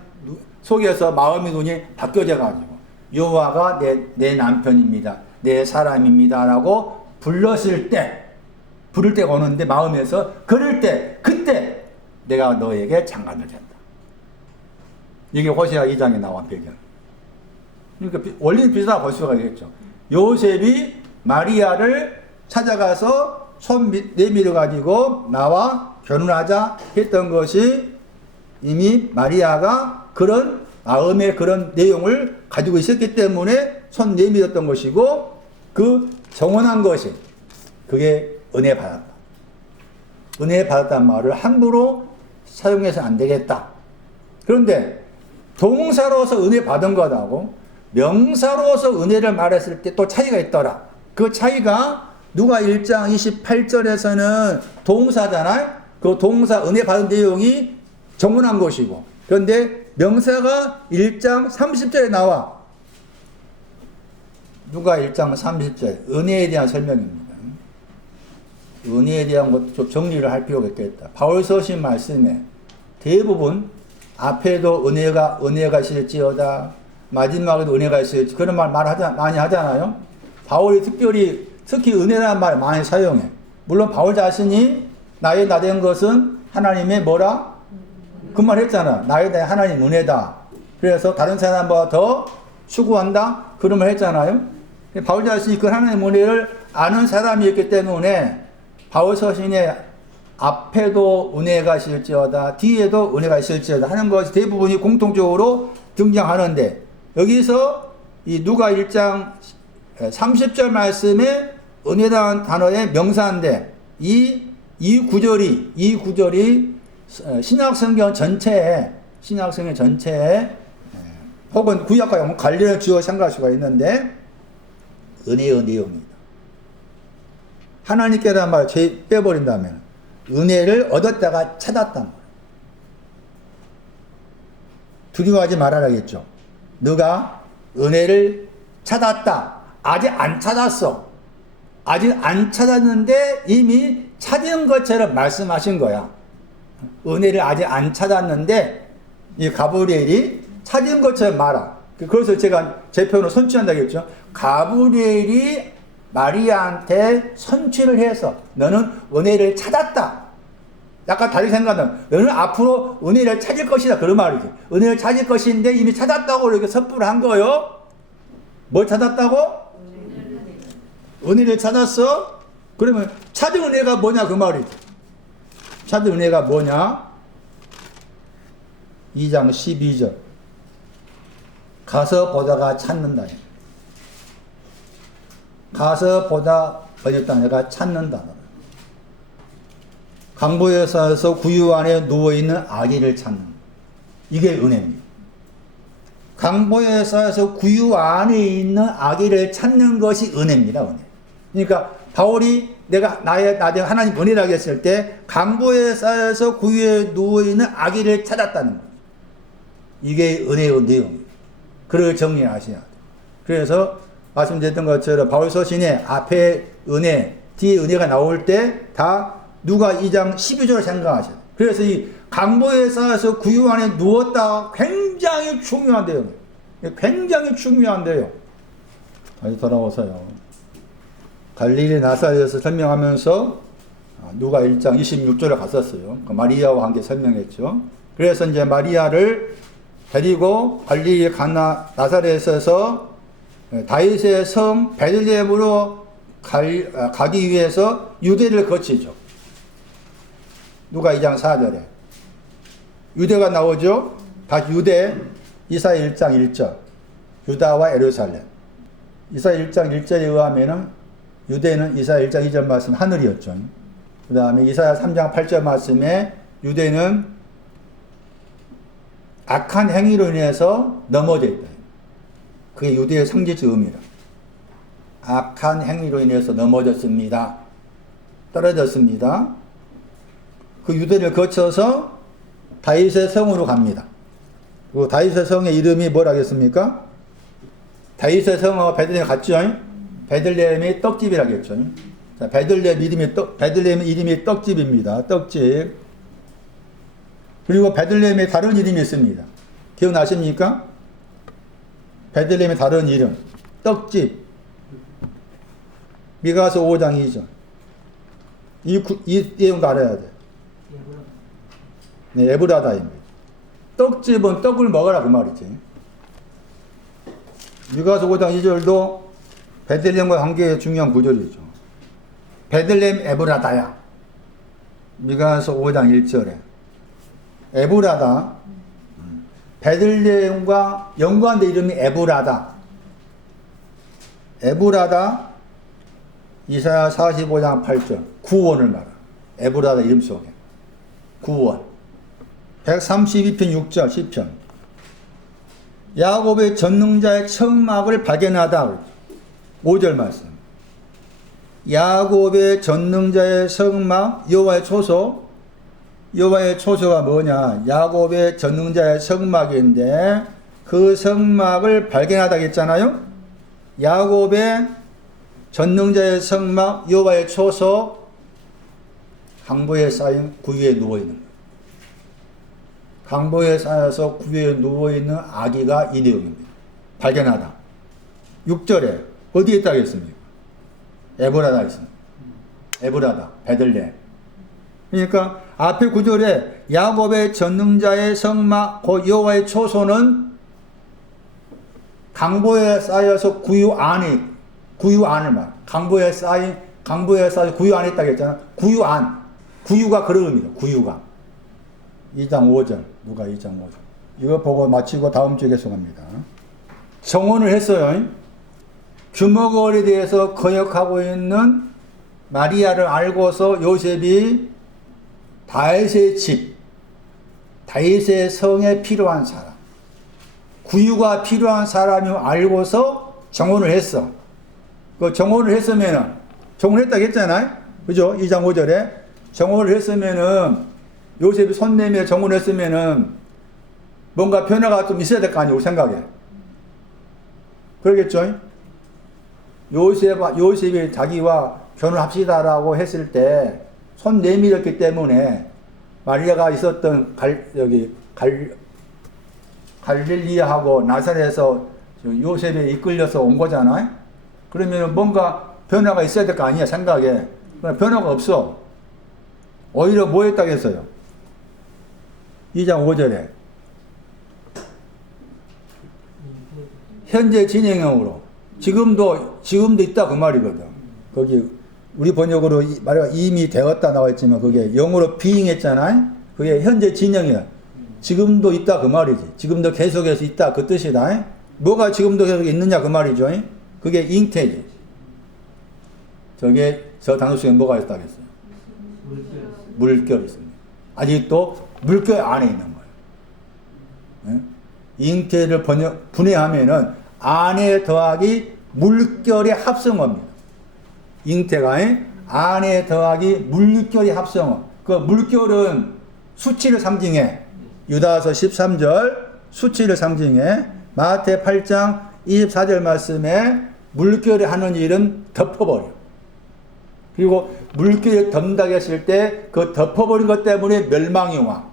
속에서 마음의 눈이 바뀌어져 가지고 여호와가 내 남편입니다. 내 사람입니다라고 불렀을 때, 부를 때가 오는데 마음에서 그럴 때, 그때 내가 너에게 장관을 된다. 이게 호세아 2장에 나온 배경. 그러니까 원리는 비슷하다 볼 수가 있겠죠. 요셉이 마리아를 찾아가서 손 내밀어 가지고 나와 결혼하자 했던 것이 이미 마리아가 그런 마음의 그런 내용을 가지고 있었기 때문에 손 내밀었던 것이고, 그 정원한 것이 그게 은혜 받았다. 은혜 받았다는 말을 함부로 사용해서 안 되겠다. 그런데 동사로서 은혜 받은 것하고 명사로서 은혜를 말했을 때 또 차이가 있더라. 그 차이가 누가 1장 28절에서는 동사잖아요. 그 동사 은혜 받은 내용이 정원한 것이고, 그런데 명사가 1장 30절에 나와. 누가 1장 30절 은혜에 대한 설명입니다. 은혜에 대한 것도 좀 정리를 할 필요가 있겠다. 바울서신 말씀에 대부분 앞에도 은혜가 있을지어다, 마지막에도 은혜가 있을지, 그런 말 많이 하잖아요. 바울이 특히 은혜라는 말 많이 사용해. 물론 바울 자신이 나의 나 된 것은 하나님의 뭐라? 그 말 했잖아. 나의 나 하나님 은혜다. 그래서 다른 사람보다 더 추구한다. 그런 말 했잖아요. 바울 자신이 그 하나님의 은혜를 아는 사람이었기 때문에 바울 서신에 앞에도 은혜가 있을지어다, 뒤에도 은혜가 있을지어다 하는 것이 대부분이 공통적으로 등장하는데, 여기서 이 누가 1장 30절 말씀에 은혜라는 단어의 명사인데, 이 구절이 신약성경 전체에 혹은 구약과 영혼 관련을 지어 생각할 수가 있는데, 은혜의 내용입니다. 하나님께라는 말을 빼버린다면 은혜를 얻었다가 찾았단 말이에요. 두려워하지 말아라겠죠. 너가 은혜를 찾았다. 아직 안 찾았어. 아직 안 찾았는데 이미 찾은 것처럼 말씀하신 거야. 은혜를 아직 안 찾았는데 이 가브리엘이 찾은 것처럼 말하. 그래서 제가 제 표현을 선취한다고 했죠. 가브리엘이 마리아한테 선취를 해서 너는 은혜를 찾았다. 약간 다르게 생각하면 너는 앞으로 은혜를 찾을 것이다. 그런 말이지. 은혜를 찾을 것인데 이미 찾았다고 이렇게 선포를 한 거예요. 뭘 찾았다고? 은혜를 찾았어? 그러면 찾은 은혜가 뭐냐 그 말이지. 찾은 은혜가 뭐냐? 2장 12절. 가서 보다가 찾는다. 가서 보다 번역단 내가 찾는다. 강보에 쌓여서 구유 안에 누워있는 아기를 찾는. 이게 은혜입니다. 강보에 쌓여서 구유 안에 있는 아기를 찾는 것이 은혜입니다. 은혜. 그러니까 바울이 내가 나의 하나님 은혜라고 했을 때 강보에 쌓여서 구유에 누워있는 아기를 찾았다는 거예요. 이게 은혜의 내용입니다. 그걸 정리하셔야 돼요. 그래서 말씀드렸던 것처럼 바울 서신에 앞에 은혜, 뒤에 은혜가 나올 때 다 누가 2장 12절을 생각하셔야 돼요. 그래서 이 강보에 쌓여서 구유 안에 누웠다 굉장히 중요한데요. 굉장히 중요한데요. 다시 돌아오세요. 갈릴리 나사렛에서 설명하면서 누가 1장 26절에 갔었어요. 마리아와 함께 설명했죠. 그래서 이제 마리아를 데리고 갈릴리 나사렛에서 다윗의 성 베들레헴으로 가기 위해서 유대를 거치죠. 누가 2장 4절에 유대가 나오죠. 다시 유대 이사야 1장 1절 유다와 예루살렘. 이사야 1장 1절에 의하면은 유대는 이사야 1장 2절 말씀 하늘이었죠. 그 다음에 이사야 3장 8절 말씀에 유대는 악한 행위로 인해서 넘어져 있다. 그게 유대의 상징적 의미라. 악한 행위로 인해서 넘어졌습니다. 떨어졌습니다. 그 유대를 거쳐서 다윗의 성으로 갑니다. 그리고 다윗의 성의 이름이 뭐라겠습니까? 다윗의 성하고 베들레헴 같죠? 베들레헴이 떡집이라겠죠. 자, 베들레헴 이름이 떡집입니다. 떡집. 그리고 베들레헴에 다른 이름이 있습니다. 기억나십니까? 베들레헴의 다른 이름. 떡집. 미가서 5장 2절. 이 내용도 알아야 돼. 네, 에브라다입니다. 떡집은 떡을 먹으라 그 말이지. 미가서 5장 2절도 베들레헴과 관계의 중요한 구절이죠. 베들레헴 에브라다야. 미가서 5장 1절에 에브라다. 베들레헴과 연관된 이름이 에브라다. 에브라다. 이사야 45장 8절. 구원을 말하. 에브라다 이름 속에. 구원. 132편 6절 시편. 야곱의 전능자의 청막을 발견하다. 5절 말씀. 야곱의 전능자의 성막, 여호와의 초소. 여호와의 초소가 뭐냐? 야곱의 전능자의 성막인데 그 성막을 발견하다 했잖아요. 야곱의 전능자의 성막, 여호와의 초소, 강보에 쌓인 구유에 누워있는 거예요. 강보에 쌓여서 구유에 누워있는 아기가 이 내용입니다. 발견하다. 6절에 어디에 있다고 했습니까? 에브라다 있습니다. 에브라다, 베들레헴. 그러니까 앞에 9절에 야곱의 전능자의 성막, 그 여호와의 초소는 강보에 쌓여서 구유 안을 말. 강보에 쌓여 구유 안에 있다고 했잖아. 구유 안. 구유가 그런 의미다. 구유가. 2장 5절. 누가 2장 5절. 이거 보고 마치고 다음 주에 계속합니다. 정언을 했어요. 규모거리에 대해서 거역하고 있는 마리아를 알고서 요셉이 다윗의 집, 다윗의 성에 필요한 사람, 구유가 필요한 사람이 알고서 정언을 했어. 그 정언을 했으면은, 정언을 했다고 했잖아요? 그죠? 2장 5절에. 정언을 했으면은, 요셉이 손 내밀어 정언을 했으면은, 뭔가 변화가 좀 있어야 될 거 아니에요, 우리 생각에. 그러겠죠? 요셉이 자기와 결혼합시다라고 했을 때, 손 내밀었기 때문에, 마리아가 있었던 갈릴리하고 나사렛에서 요셉에 이끌려서 온 거잖아요? 그러면 뭔가 변화가 있어야 될 거 아니야, 생각에. 변화가 없어. 오히려 뭐 했다고 했어요? 2장 5절에. 현재 진행형으로. 지금도 있다 그 말이거든. 거기, 우리 번역으로 말해봐 이미 되었다 나와있지만 그게 영어로 being 했잖아요? 그게 현재 진행이야. 지금도 있다 그 말이지. 지금도 계속해서 있다 그 뜻이다. 뭐가 지금도 계속 있느냐 그 말이죠. 그게 잉태지. 저 단어 속에 뭐가 있다고 했어요? 물결이 있습니다. 아직도 물결 안에 있는 거예요. 잉태를 분해하면은 안에 더하기 물결의 합성어입니다. 잉태가 안에 더하기 물결의 합성어. 그 물결은 수치를 상징해. 유다서 13절 수치를 상징해. 마태 8장 24절 말씀에 물결이 하는 일은 덮어버려. 그리고 물결이 덮는다고 했을 때 그 덮어버린 것 때문에 멸망이 와.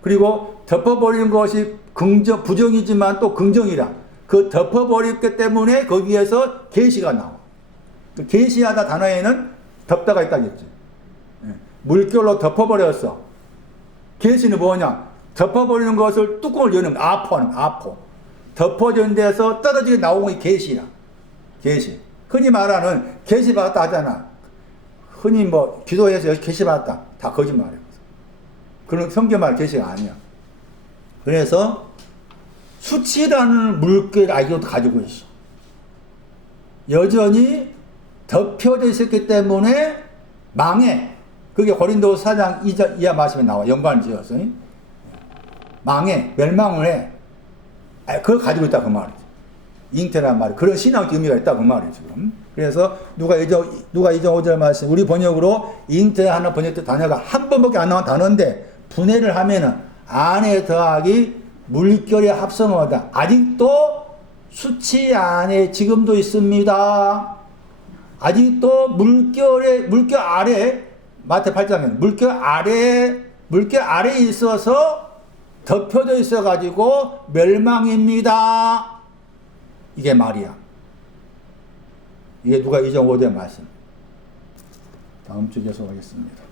그리고 덮어버린 것이 부정이지만 또 긍정이라. 그 덮어버렸기 때문에 거기에서 계시가 나와. 그 계시하다 단어에는 덮다가 있다겠지. 물결로 덮어버렸어. 계시는 뭐냐? 덮어버리는 것을 뚜껑을 여는 아포. 덮어진 데서 떨어지게 나오는 게 계시라. 계시. 흔히 말하는 계시 받았다 하잖아. 흔히 뭐 기도해서 계시 받았다. 다 거짓말이야. 그런 성경 말 계시가 아니야. 그래서 수치라는 물결 아기도 가지고 있어. 여전히 덮여져 있었기 때문에 망해. 그게 고린도서 4장 2절 이하 말씀에 나와. 연관을 지어서. 망해, 멸망을 해. 그걸 가지고 있다 그 말이지. 잉태란 말이 그런 신앙적 의미가 있다 그 말이지. 지금. 그래서 누가 이전 5절 말씀 우리 번역으로 잉태하는 번역 단어가 한 번밖에 안 나온 단어인데 분해를 하면은 안에 더하기 물결의 합성어다. 아직도 수치 안에 지금도 있습니다. 아직도 물결 아래 마태 8장에 물결 아래에 있어서 덮여져 있어 가지고 멸망입니다. 이게 말이야. 이게 누가 2장 5절 말씀. 다음 주 계속하겠습니다.